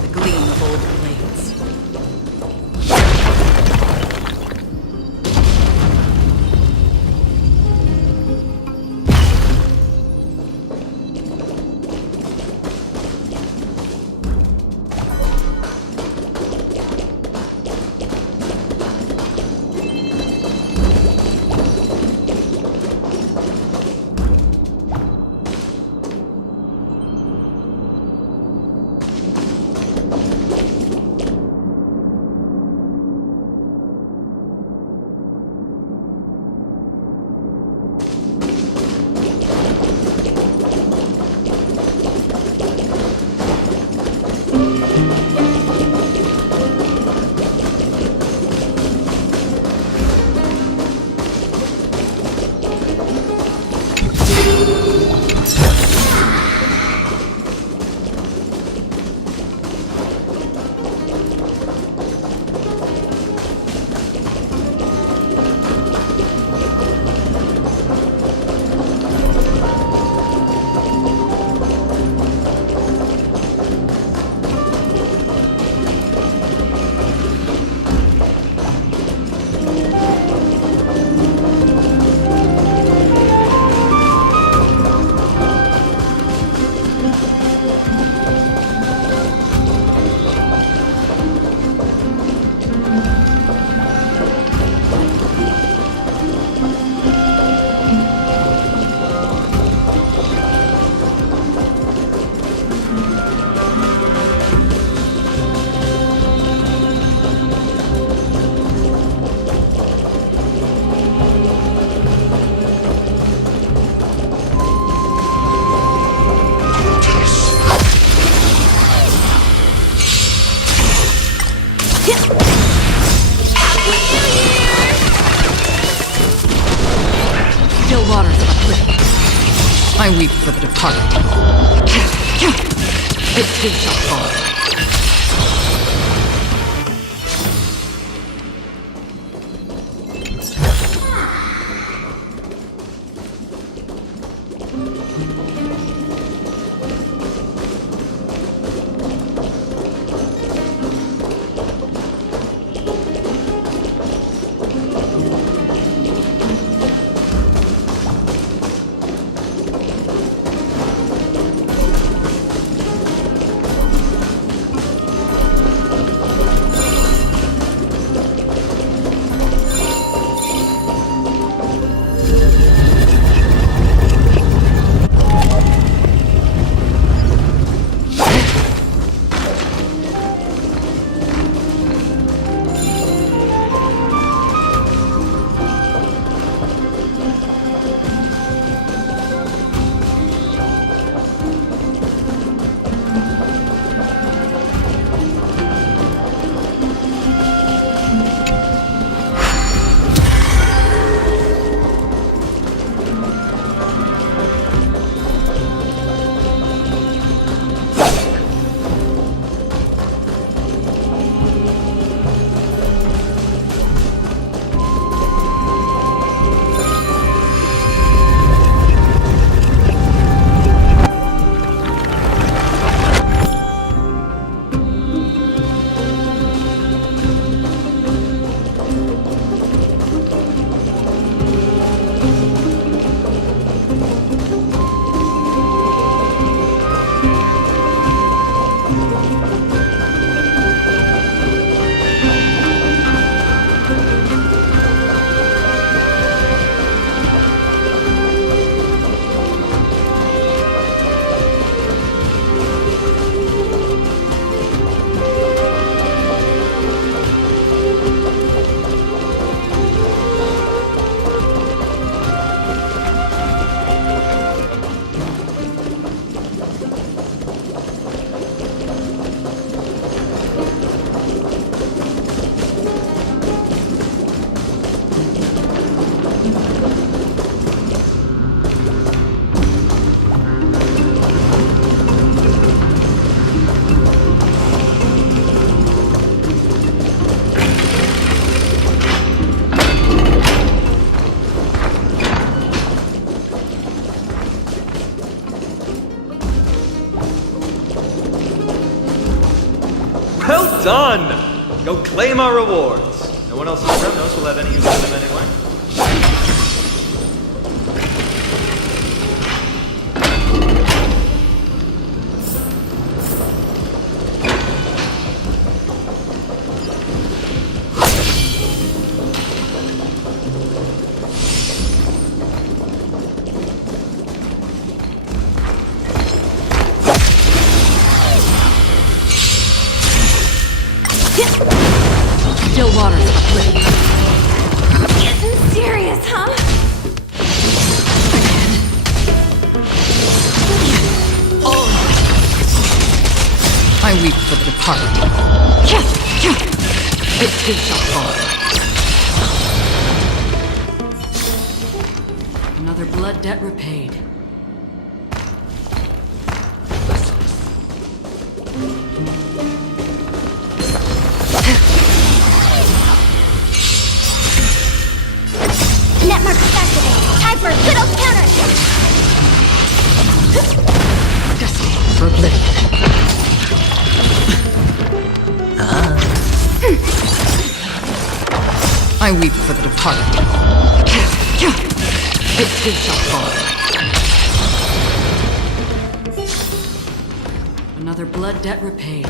The gleam of old blades. I weep for the departed. It too shall fall. done! Go claim our rewards. No one else in Kremnos will have any use for them anyway. Still waters uplifted. Getting serious, huh? I weep for the departed. It too shall fall. Another blood debt repaid. Netmark activated. Time for a good old counter. Destiny for oblivion. I weep for the departed. It too shall fall. Another blood debt repaid.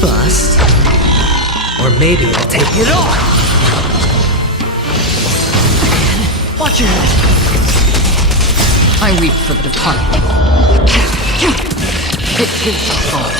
Bust. Or maybe I'll take it off! Watch your head. I weep for the departed. It too shall fall.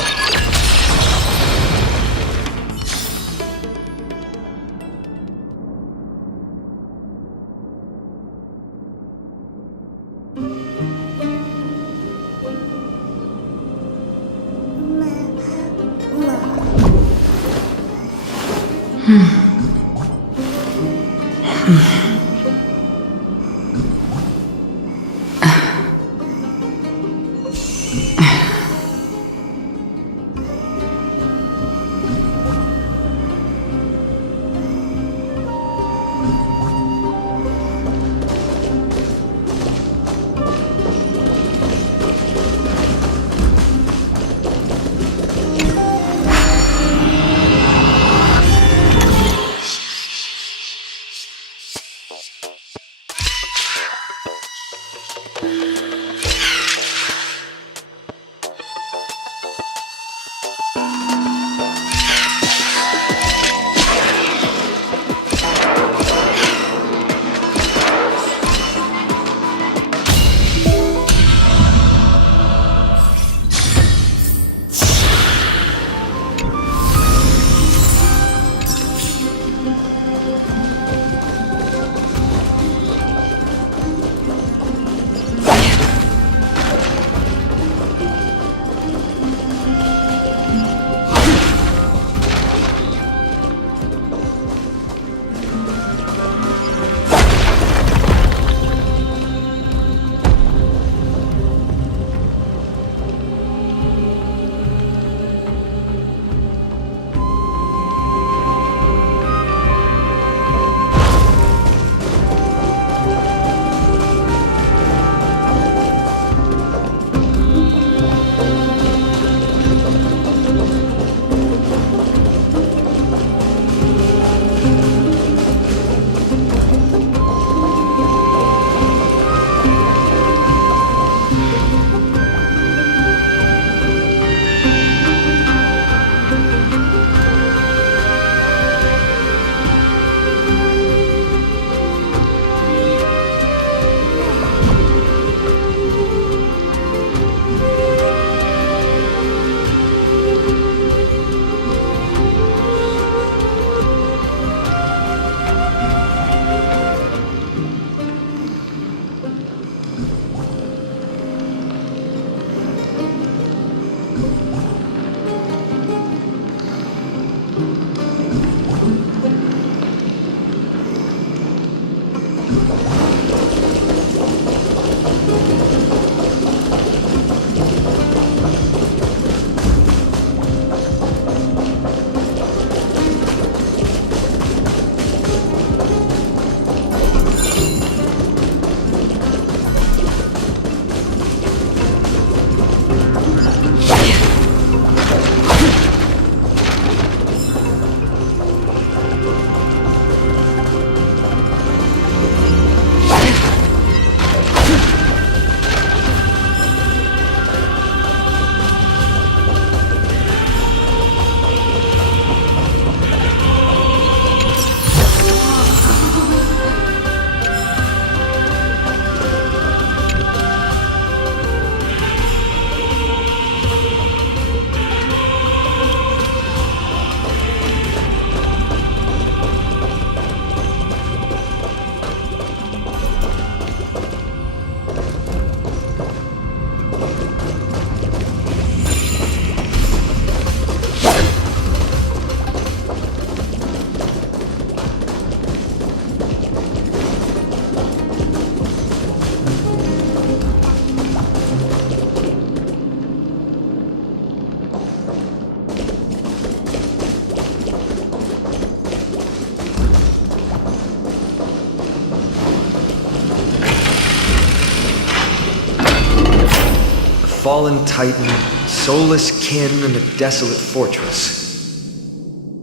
fallen titan, soulless kin, and a desolate fortress.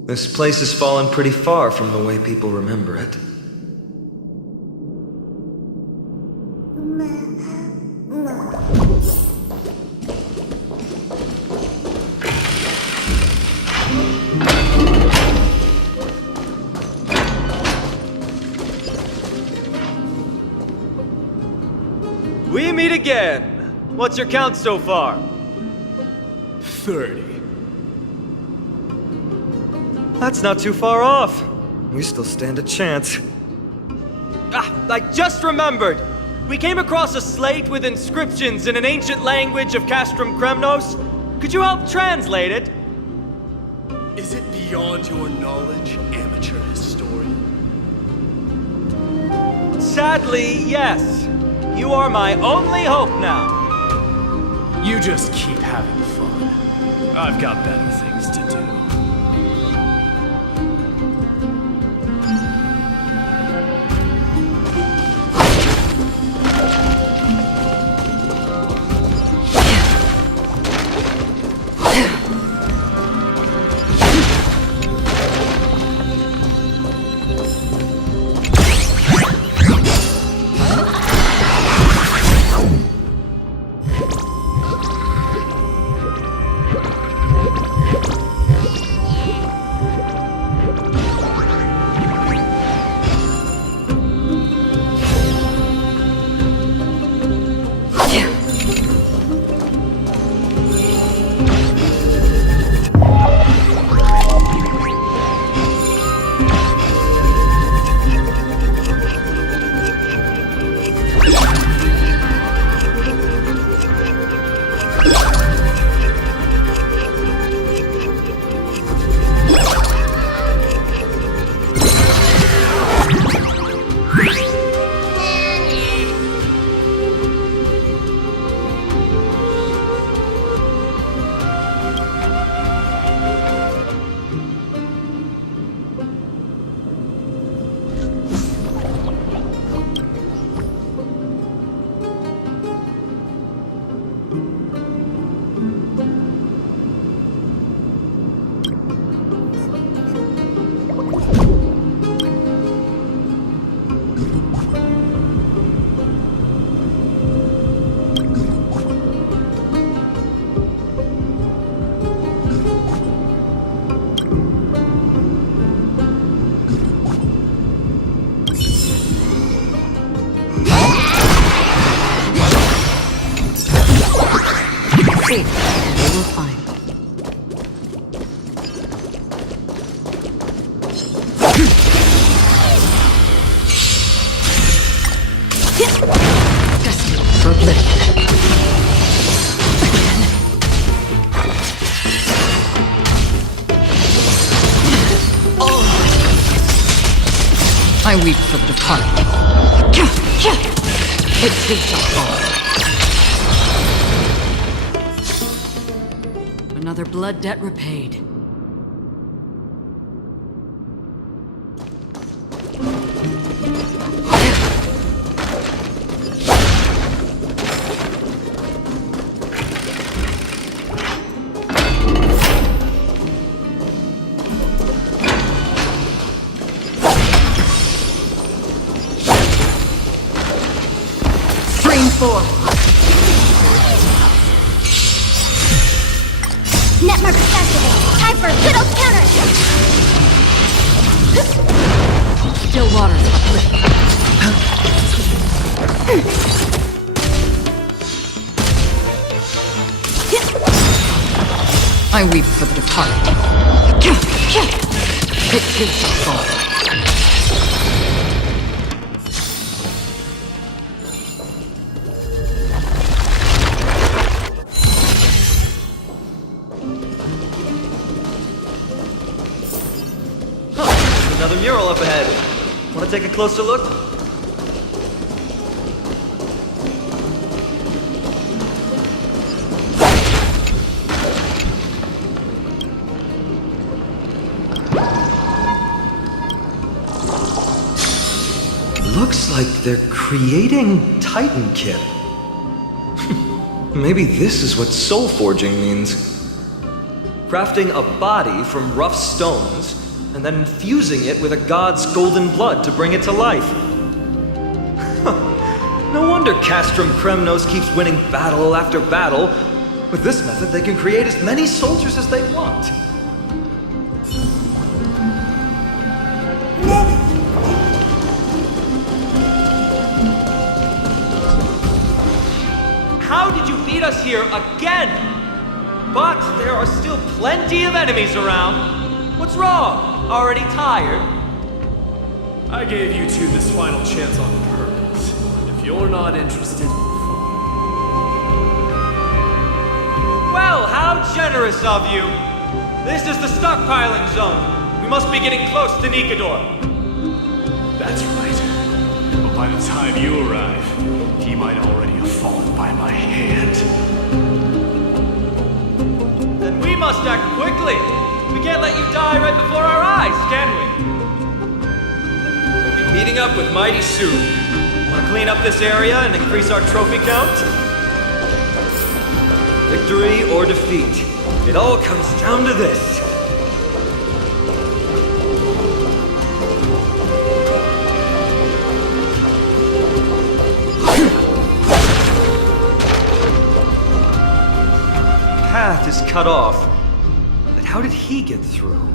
This place has fallen pretty far from the way people remember it. We meet again. What's your count so far? 30. That's not too far off. We still stand a chance. I just remembered! We came across a slate with inscriptions in an ancient language of Castrum Kremnos. Could you help translate it? Is it beyond your knowledge, amateur historian? Sadly, yes. You are my only hope now. You just keep having fun. I've got better things to do. Safe. They will find. Destiny for oblivion. I weep for the departed. It takes us all. Another blood debt repaid. Stream 4. Network activated. Time for a good old counter. Still waters uplifted. I weep for the departed. It takes us all. Another mural up ahead. Want to take a closer look? Looks like they're creating Titan Kit. Maybe this is what soul forging means. Crafting a body from rough stones, and then infusing it with a god's golden blood to bring it to life. No wonder Castrum Kremnos keeps winning battle after battle. With this method, they can create as many soldiers as they want. How did you beat us here again? But there are still plenty of enemies around. What's wrong? Already tired? I gave you two this final chance on purpose. If you're not interested, Well, how generous of you. This is the stockpiling zone. We must be getting close to Nikador. that's right. But by the time you arrive, he might already have fallen by my hand. Then we must act quickly. We can't let you die right before our eyes, can we? We'll be meeting up with Mighty soon. Want to clean up this area and increase our trophy count? Victory or defeat, it all comes down to this. Path is cut off, but how did he get through?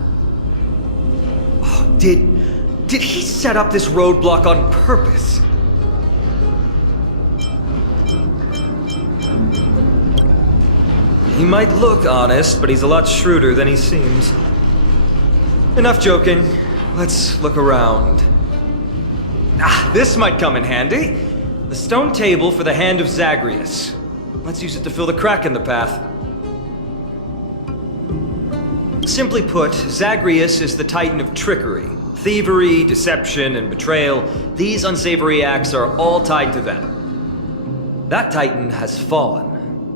Oh, did he set up this roadblock on purpose? He might look honest, but he's a lot shrewder than he seems. Enough joking. Let's look around. Ah, this might come in handy. The stone table for the Hand of Zagreus. Let's use it to fill the crack in the path. Simply put, Zagreus is the titan of trickery. Thievery, deception, and betrayal. These unsavory acts are all tied to them. That titan has fallen.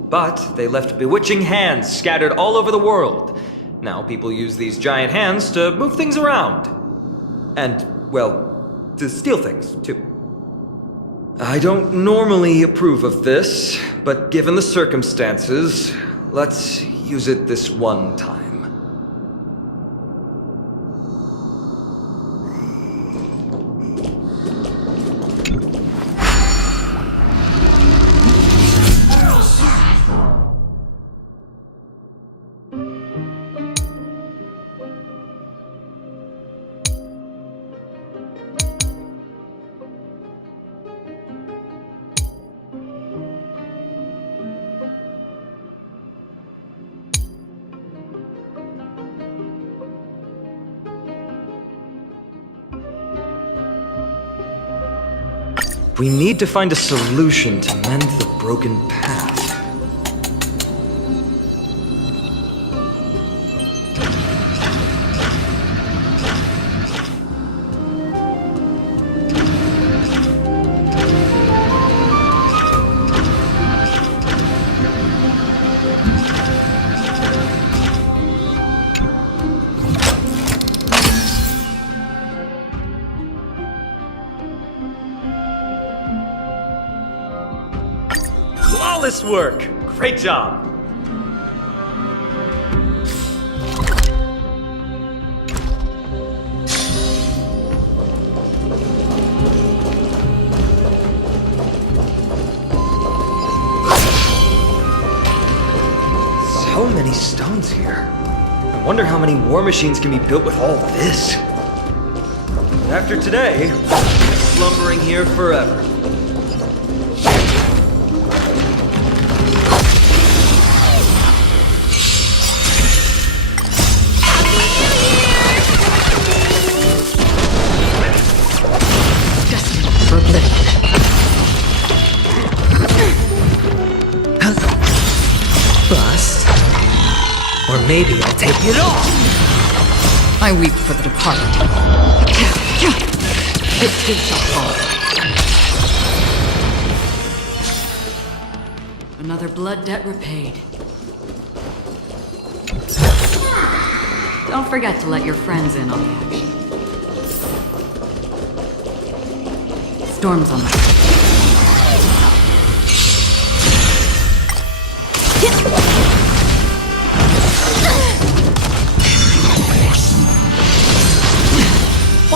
But they left bewitching hands scattered all over the world. Now people use these giant hands to move things around. And, well, to steal things, too. I don't normally approve of this, but given the circumstances, let's use it this one time. We need to find a solution to mend the broken path. Flawless work! Great job! So many stones here. I wonder how many war machines can be built with all this. After today, I'll be slumbering here forever. Bust. Or maybe I'll take it all. I weep for the departed. It too shall fall. Another blood debt repaid. Don't forget to let your friends in on the action. Storm's on the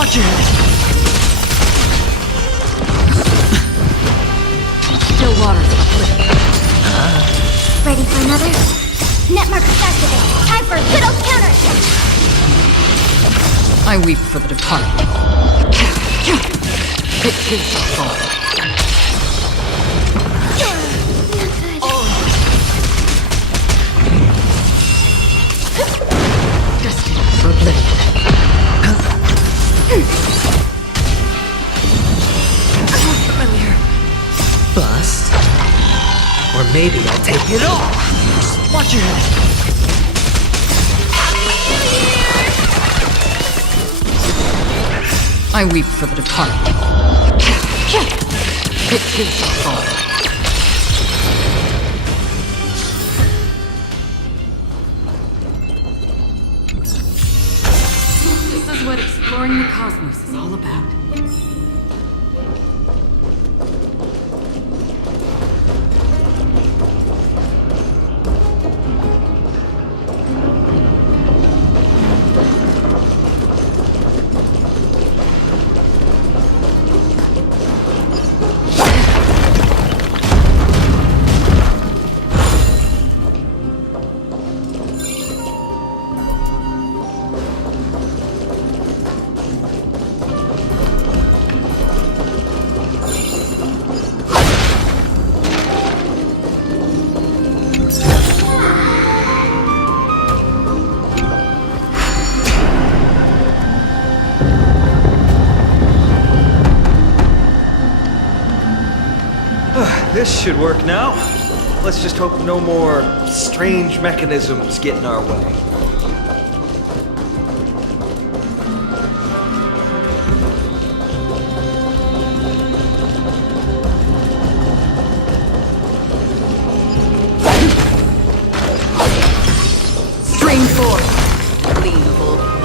Watching it! Still waters uplifted. Ready for another? Net markers activate. Time for Widow's counterattack. I weep for the departed. It is the fall. Destined for oblivion. Familiar. Bust. Or maybe I'll take it all. Watch your head. I weep for the departed. It is the fall. This is what exploring the cosmos is all about. This should work now. Let's just hope no more strange mechanisms get in our way. String forth, clean of old blades.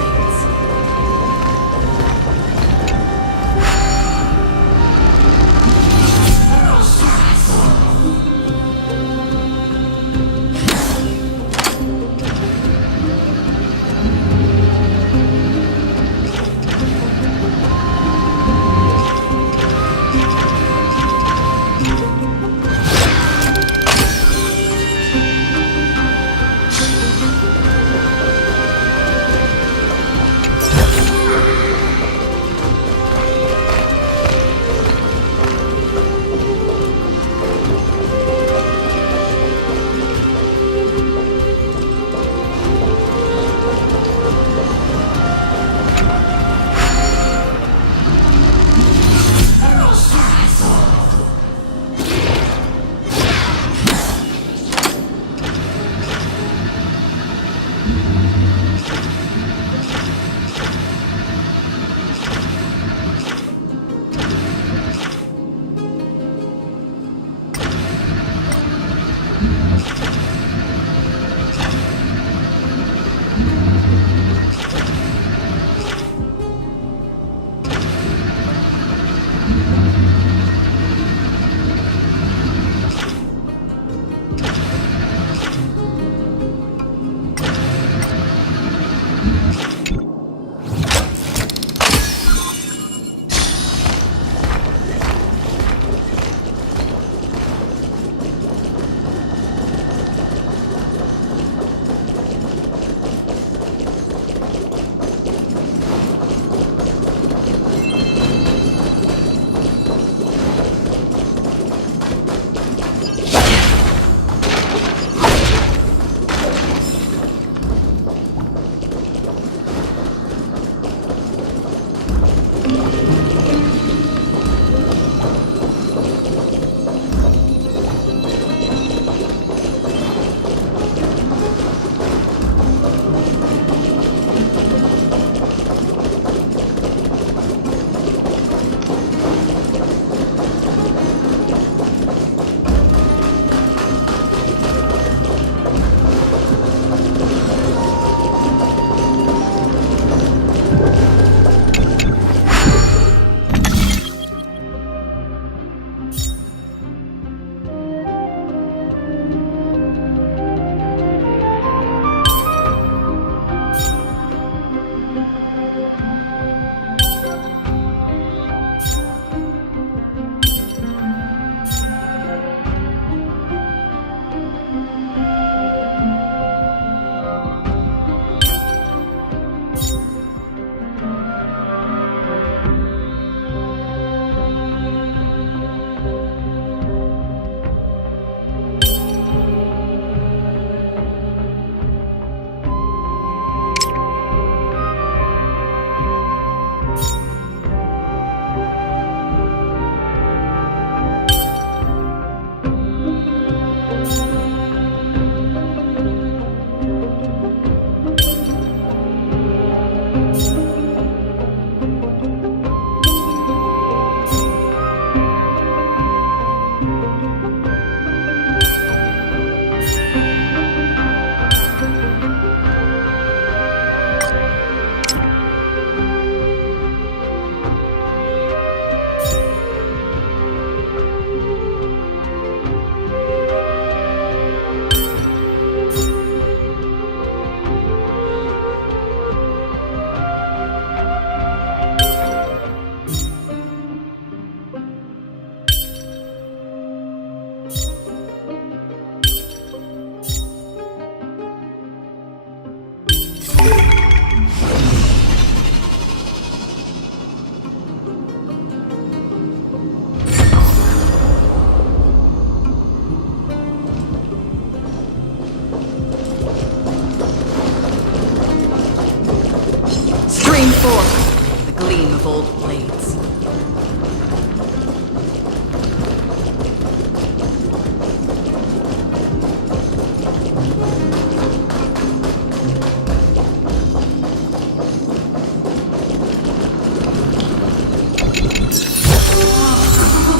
blades.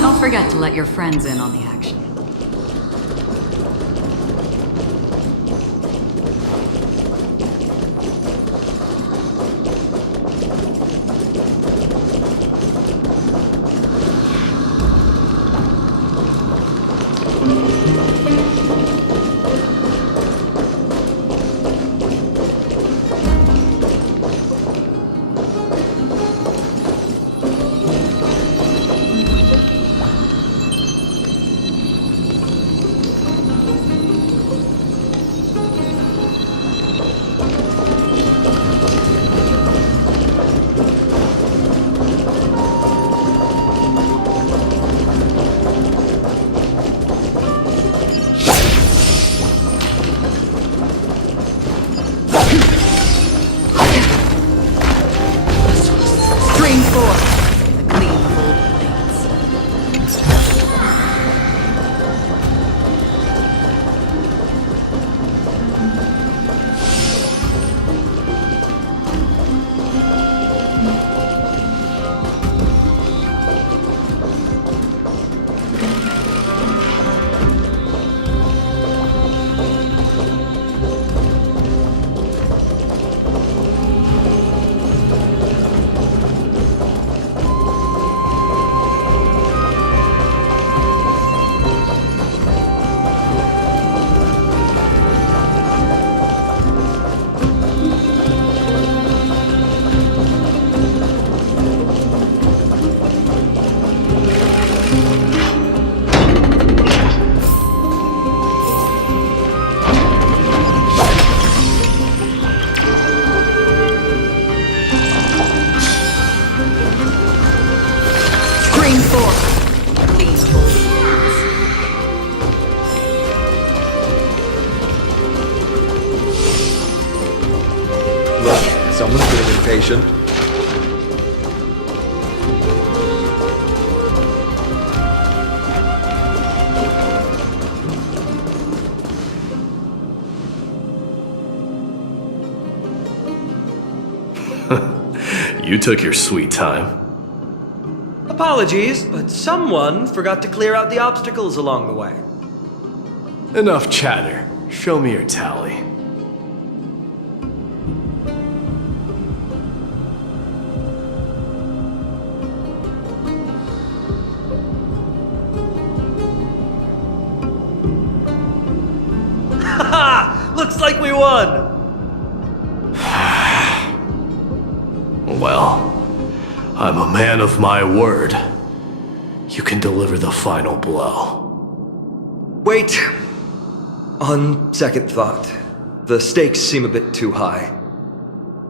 Don't forget to let your friends in on the action. Stream 4. The gleam of old blades. Stream 4. The gleam of old blades. Look, someone's getting impatient. You took your sweet time. Apologies, but someone forgot to clear out the obstacles along the way. Enough chatter. Show me your tally. Haha! Looks like we won! Well, I'm a man of my word. You can deliver the final blow. Wait. On second thought, the stakes seem a bit too high.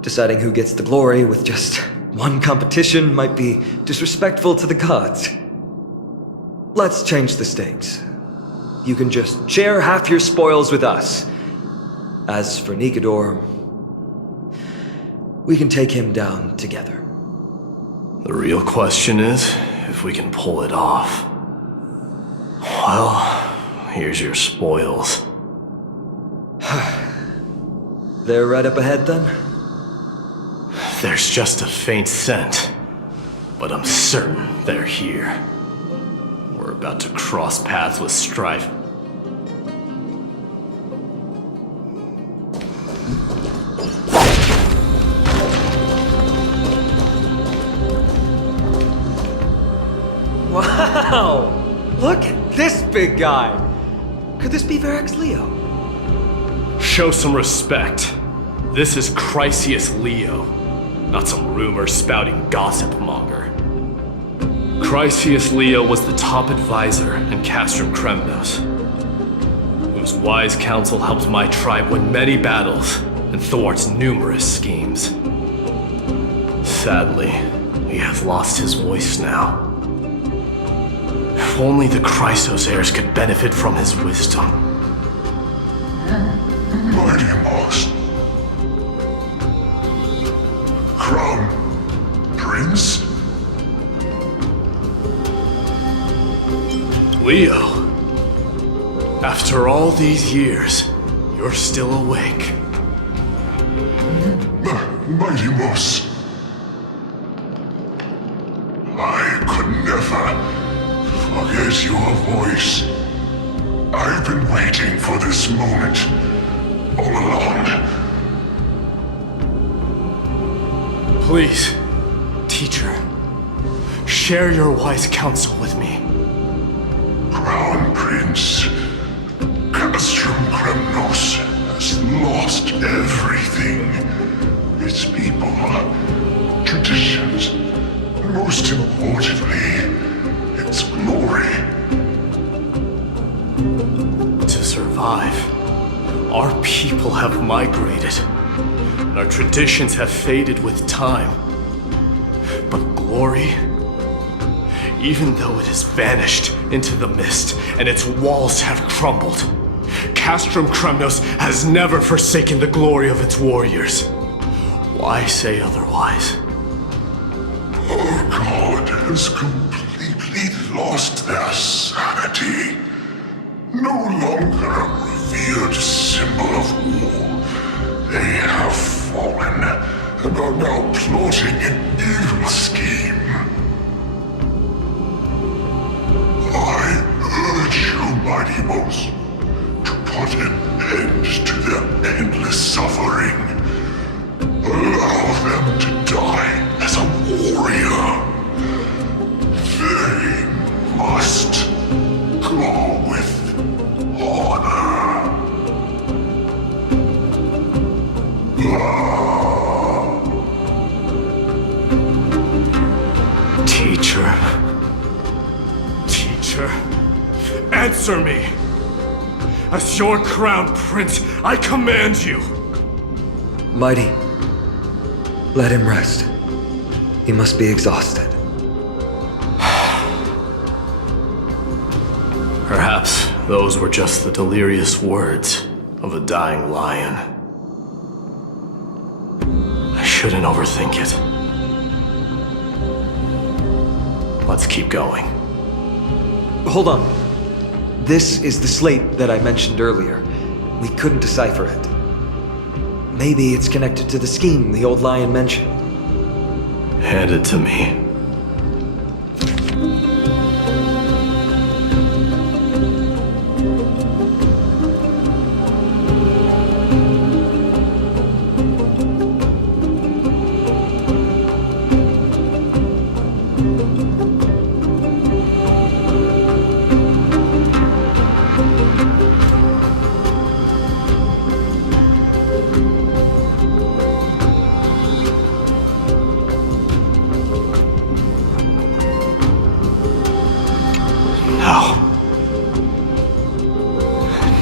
Deciding who gets the glory with just one competition might be disrespectful to the gods. Let's change the stakes. You can just share half your spoils with us. As for Nikador, we can take him down together. The real question is if we can pull it off. Well, here's your spoils. They're right up ahead then? There's just a faint scent, but I'm certain they're here. We're about to cross paths with strife. Wow! Look at this big guy! Could this be Varric's Leo? Show some respect. This is Chrysius Leo, not some rumor-spouting gossip monger. Chrysius Leo was the top advisor in Castrum Kremnos, whose wise counsel helped my tribe win many battles and thwarts numerous schemes. Sadly, he has lost his voice now. If only the Chrysos heirs could benefit from his wisdom. Mighty Moss. Crown Prince? Leo, after all these years, you're still awake. Mighty Moss. I could never forget your voice. I've been waiting for this moment all along. Please, teacher, share your wise counsel with me. Crown Prince Castrum Kremnos has lost everything. Its people, traditions, and most importantly, its glory. To survive, our people have migrated. And our traditions have faded with time. But glory, even though it has vanished into the mist and its walls have crumbled, Castrum Kremnos has never forsaken the glory of its warriors. Why say otherwise? Our god has completely lost their sanity. No longer a revered symbol of war, they have fallen and are now plotting an evil scheme. I urge you, Mighty Moss, to put an end to their endless suffering. Allow them to die as a warrior. They must go with honor. Teacher, answer me! As your crown prince, I command you! Mighty, let him rest. He must be exhausted. Perhaps those were just the delirious words of a dying lion. I shouldn't overthink it. Let's keep going. Hold on. This is the slate that I mentioned earlier. We couldn't decipher it. Maybe it's connected to the scheme the old lion mentioned. Hand it to me.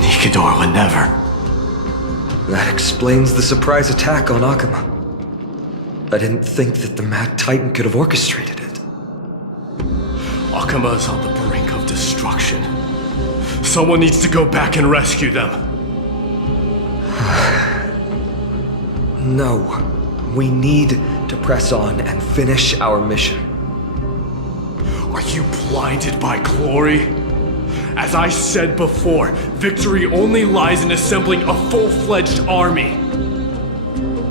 Nikidor would never. That explains the surprise attack on Akama. I didn't think that the Mad Titan could have orchestrated it. Akama is on the brink of destruction. Someone needs to go back and rescue them. No. We need to press on and finish our mission. Are you blinded by glory? As I said before, victory only lies in assembling a full-fledged army.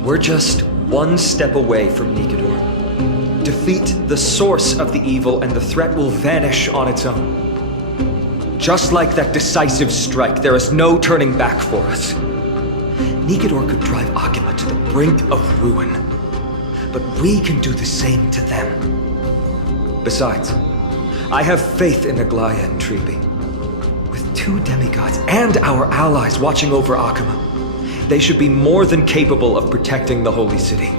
We're just one step away from Nikidor. Defeat the source of the evil and the threat will vanish on its own. Just like that decisive strike, there is no turning back for us. Nikidor could drive Akama to the brink of ruin, but we can do the same to them. Besides, I have faith in Aglaya and Tribi. With 2 demigods and our allies watching over Akama, they should be more than capable of protecting the Holy City.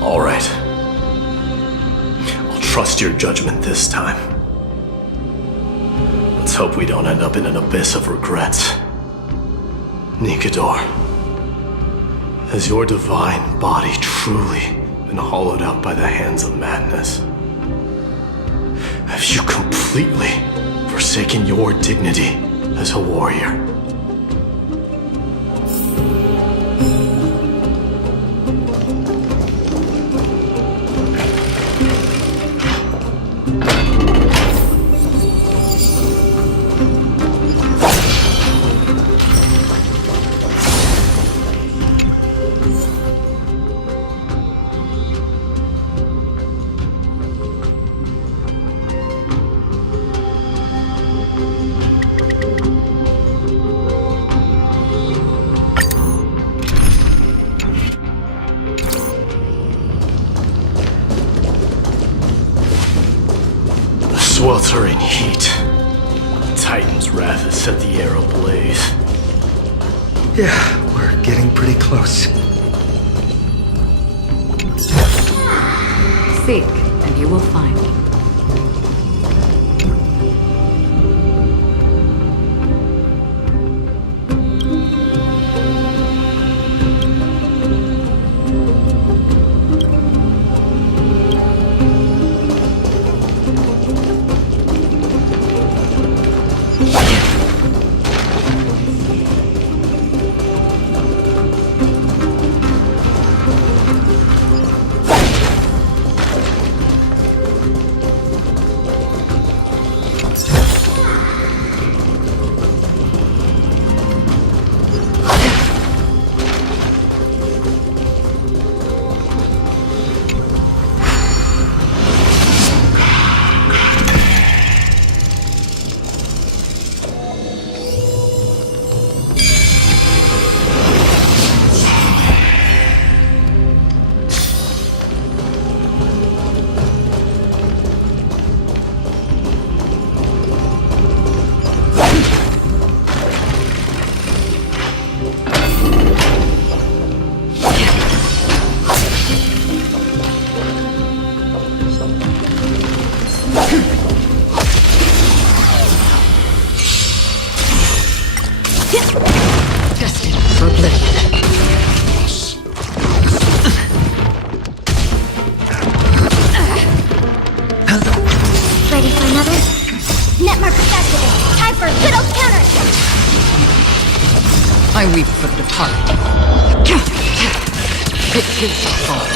All right. I'll trust your judgment this time. Let's hope we don't end up in an abyss of regrets. Nikidor, has your divine body truly been hollowed out by the hands of madness? Have you completely forsaken your dignity as a warrior? Yeah, we're getting pretty close. Seek, and you will find. Destined for oblivion. Ready for another? Net markers activated. Time for a good old counterattack. I weep for the departed. It is the fall.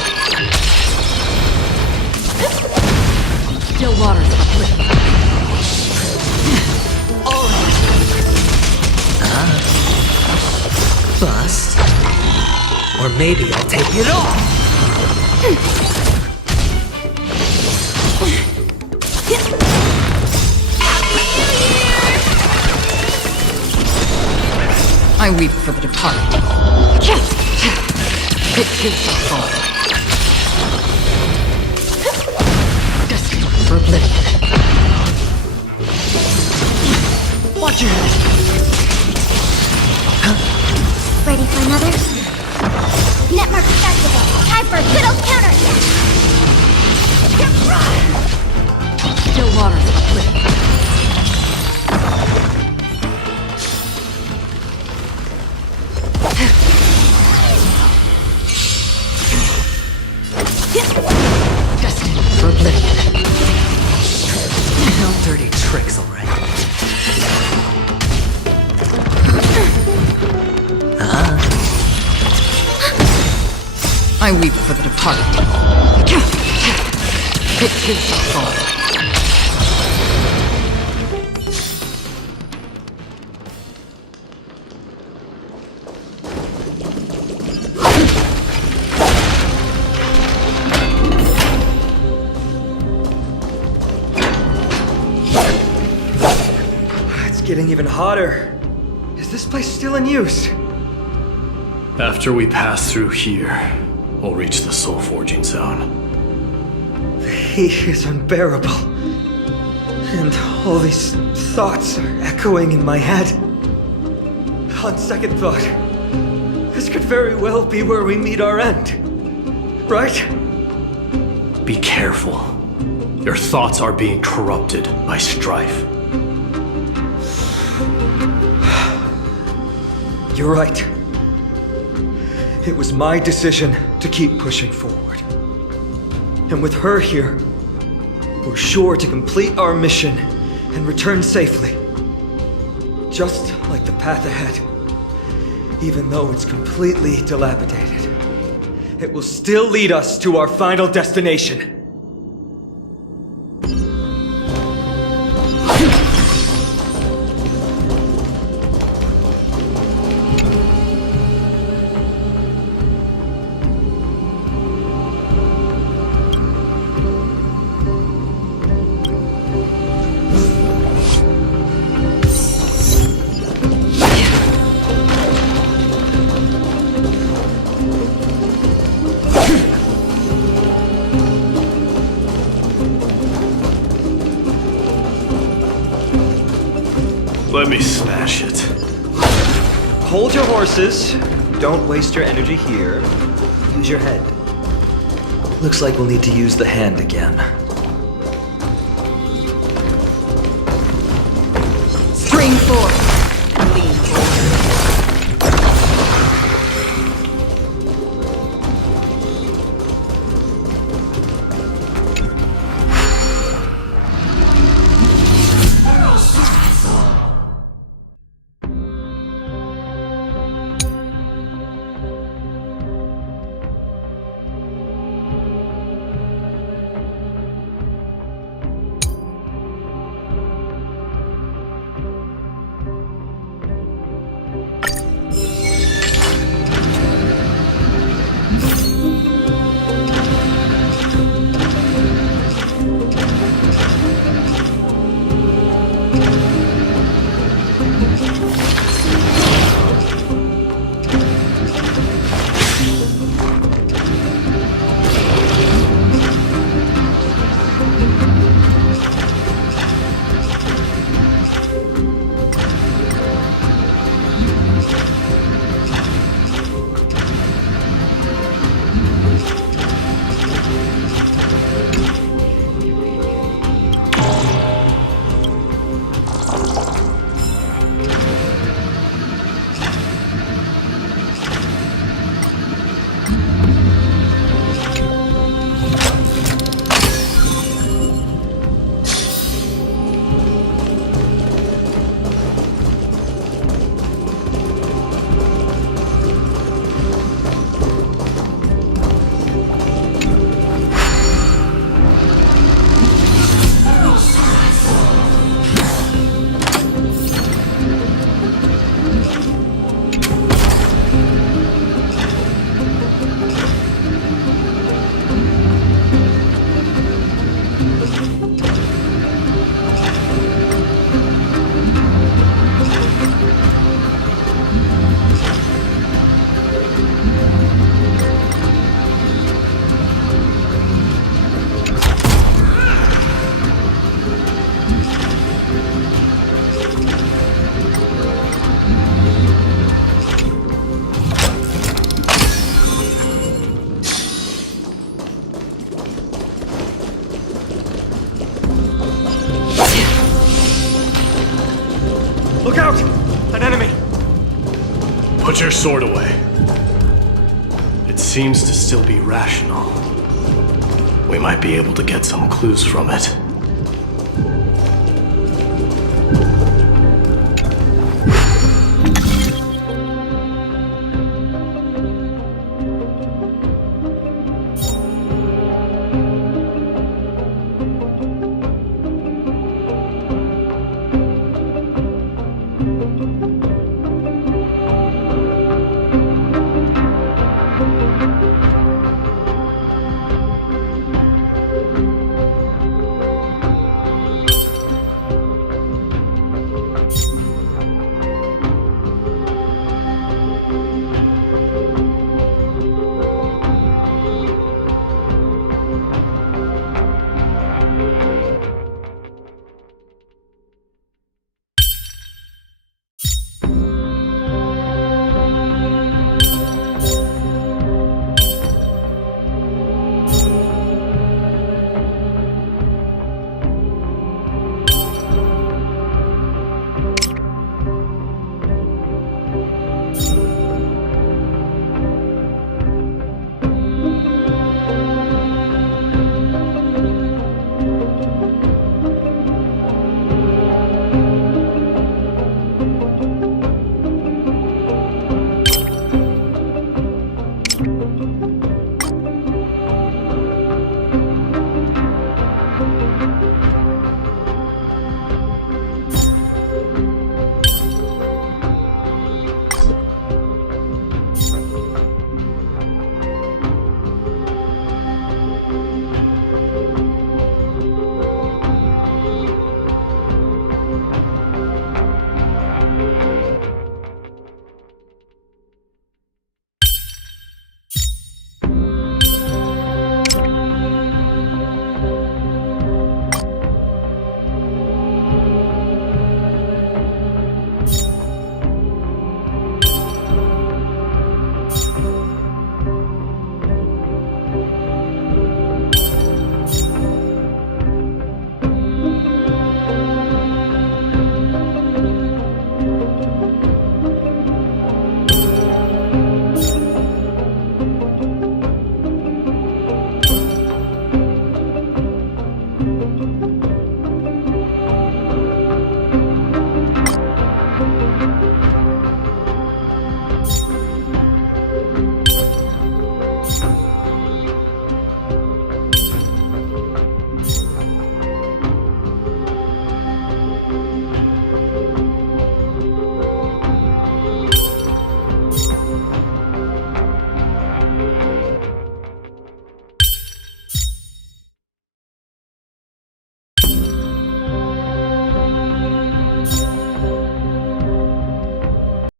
Still waters of oblivion. Bust. Or maybe I'll take it off! I weep for the departed. It is the fall. Destined for oblivion. Watch your head. Ready for another? Net markers activated. Time for a good old counterattack. Still waters of oblivion. Destined for oblivion. No dirty tricks, alright. I weep for the departed. It is the fall. It's getting even hotter. Is this place still in use? After we pass through here, we'll reach the soul forging zone. The heat is unbearable. And all these thoughts are echoing in my head. On second thought, this could very well be where we meet our end. Right? Be careful. Your thoughts are being corrupted by strife. You're right. It was my decision to keep pushing forward. And with her here, we're sure to complete our mission and return safely. Just like the path ahead. Even though it's completely dilapidated, it will still lead us to our final destination. Let me smash it. hold your horses. Don't waste your energy here. Use your head. Looks like we'll need to use the hand again. Spring forth and lean forward. Look out! An enemy! Put your sword away. It seems to still be rational. We might be able to get some clues from it.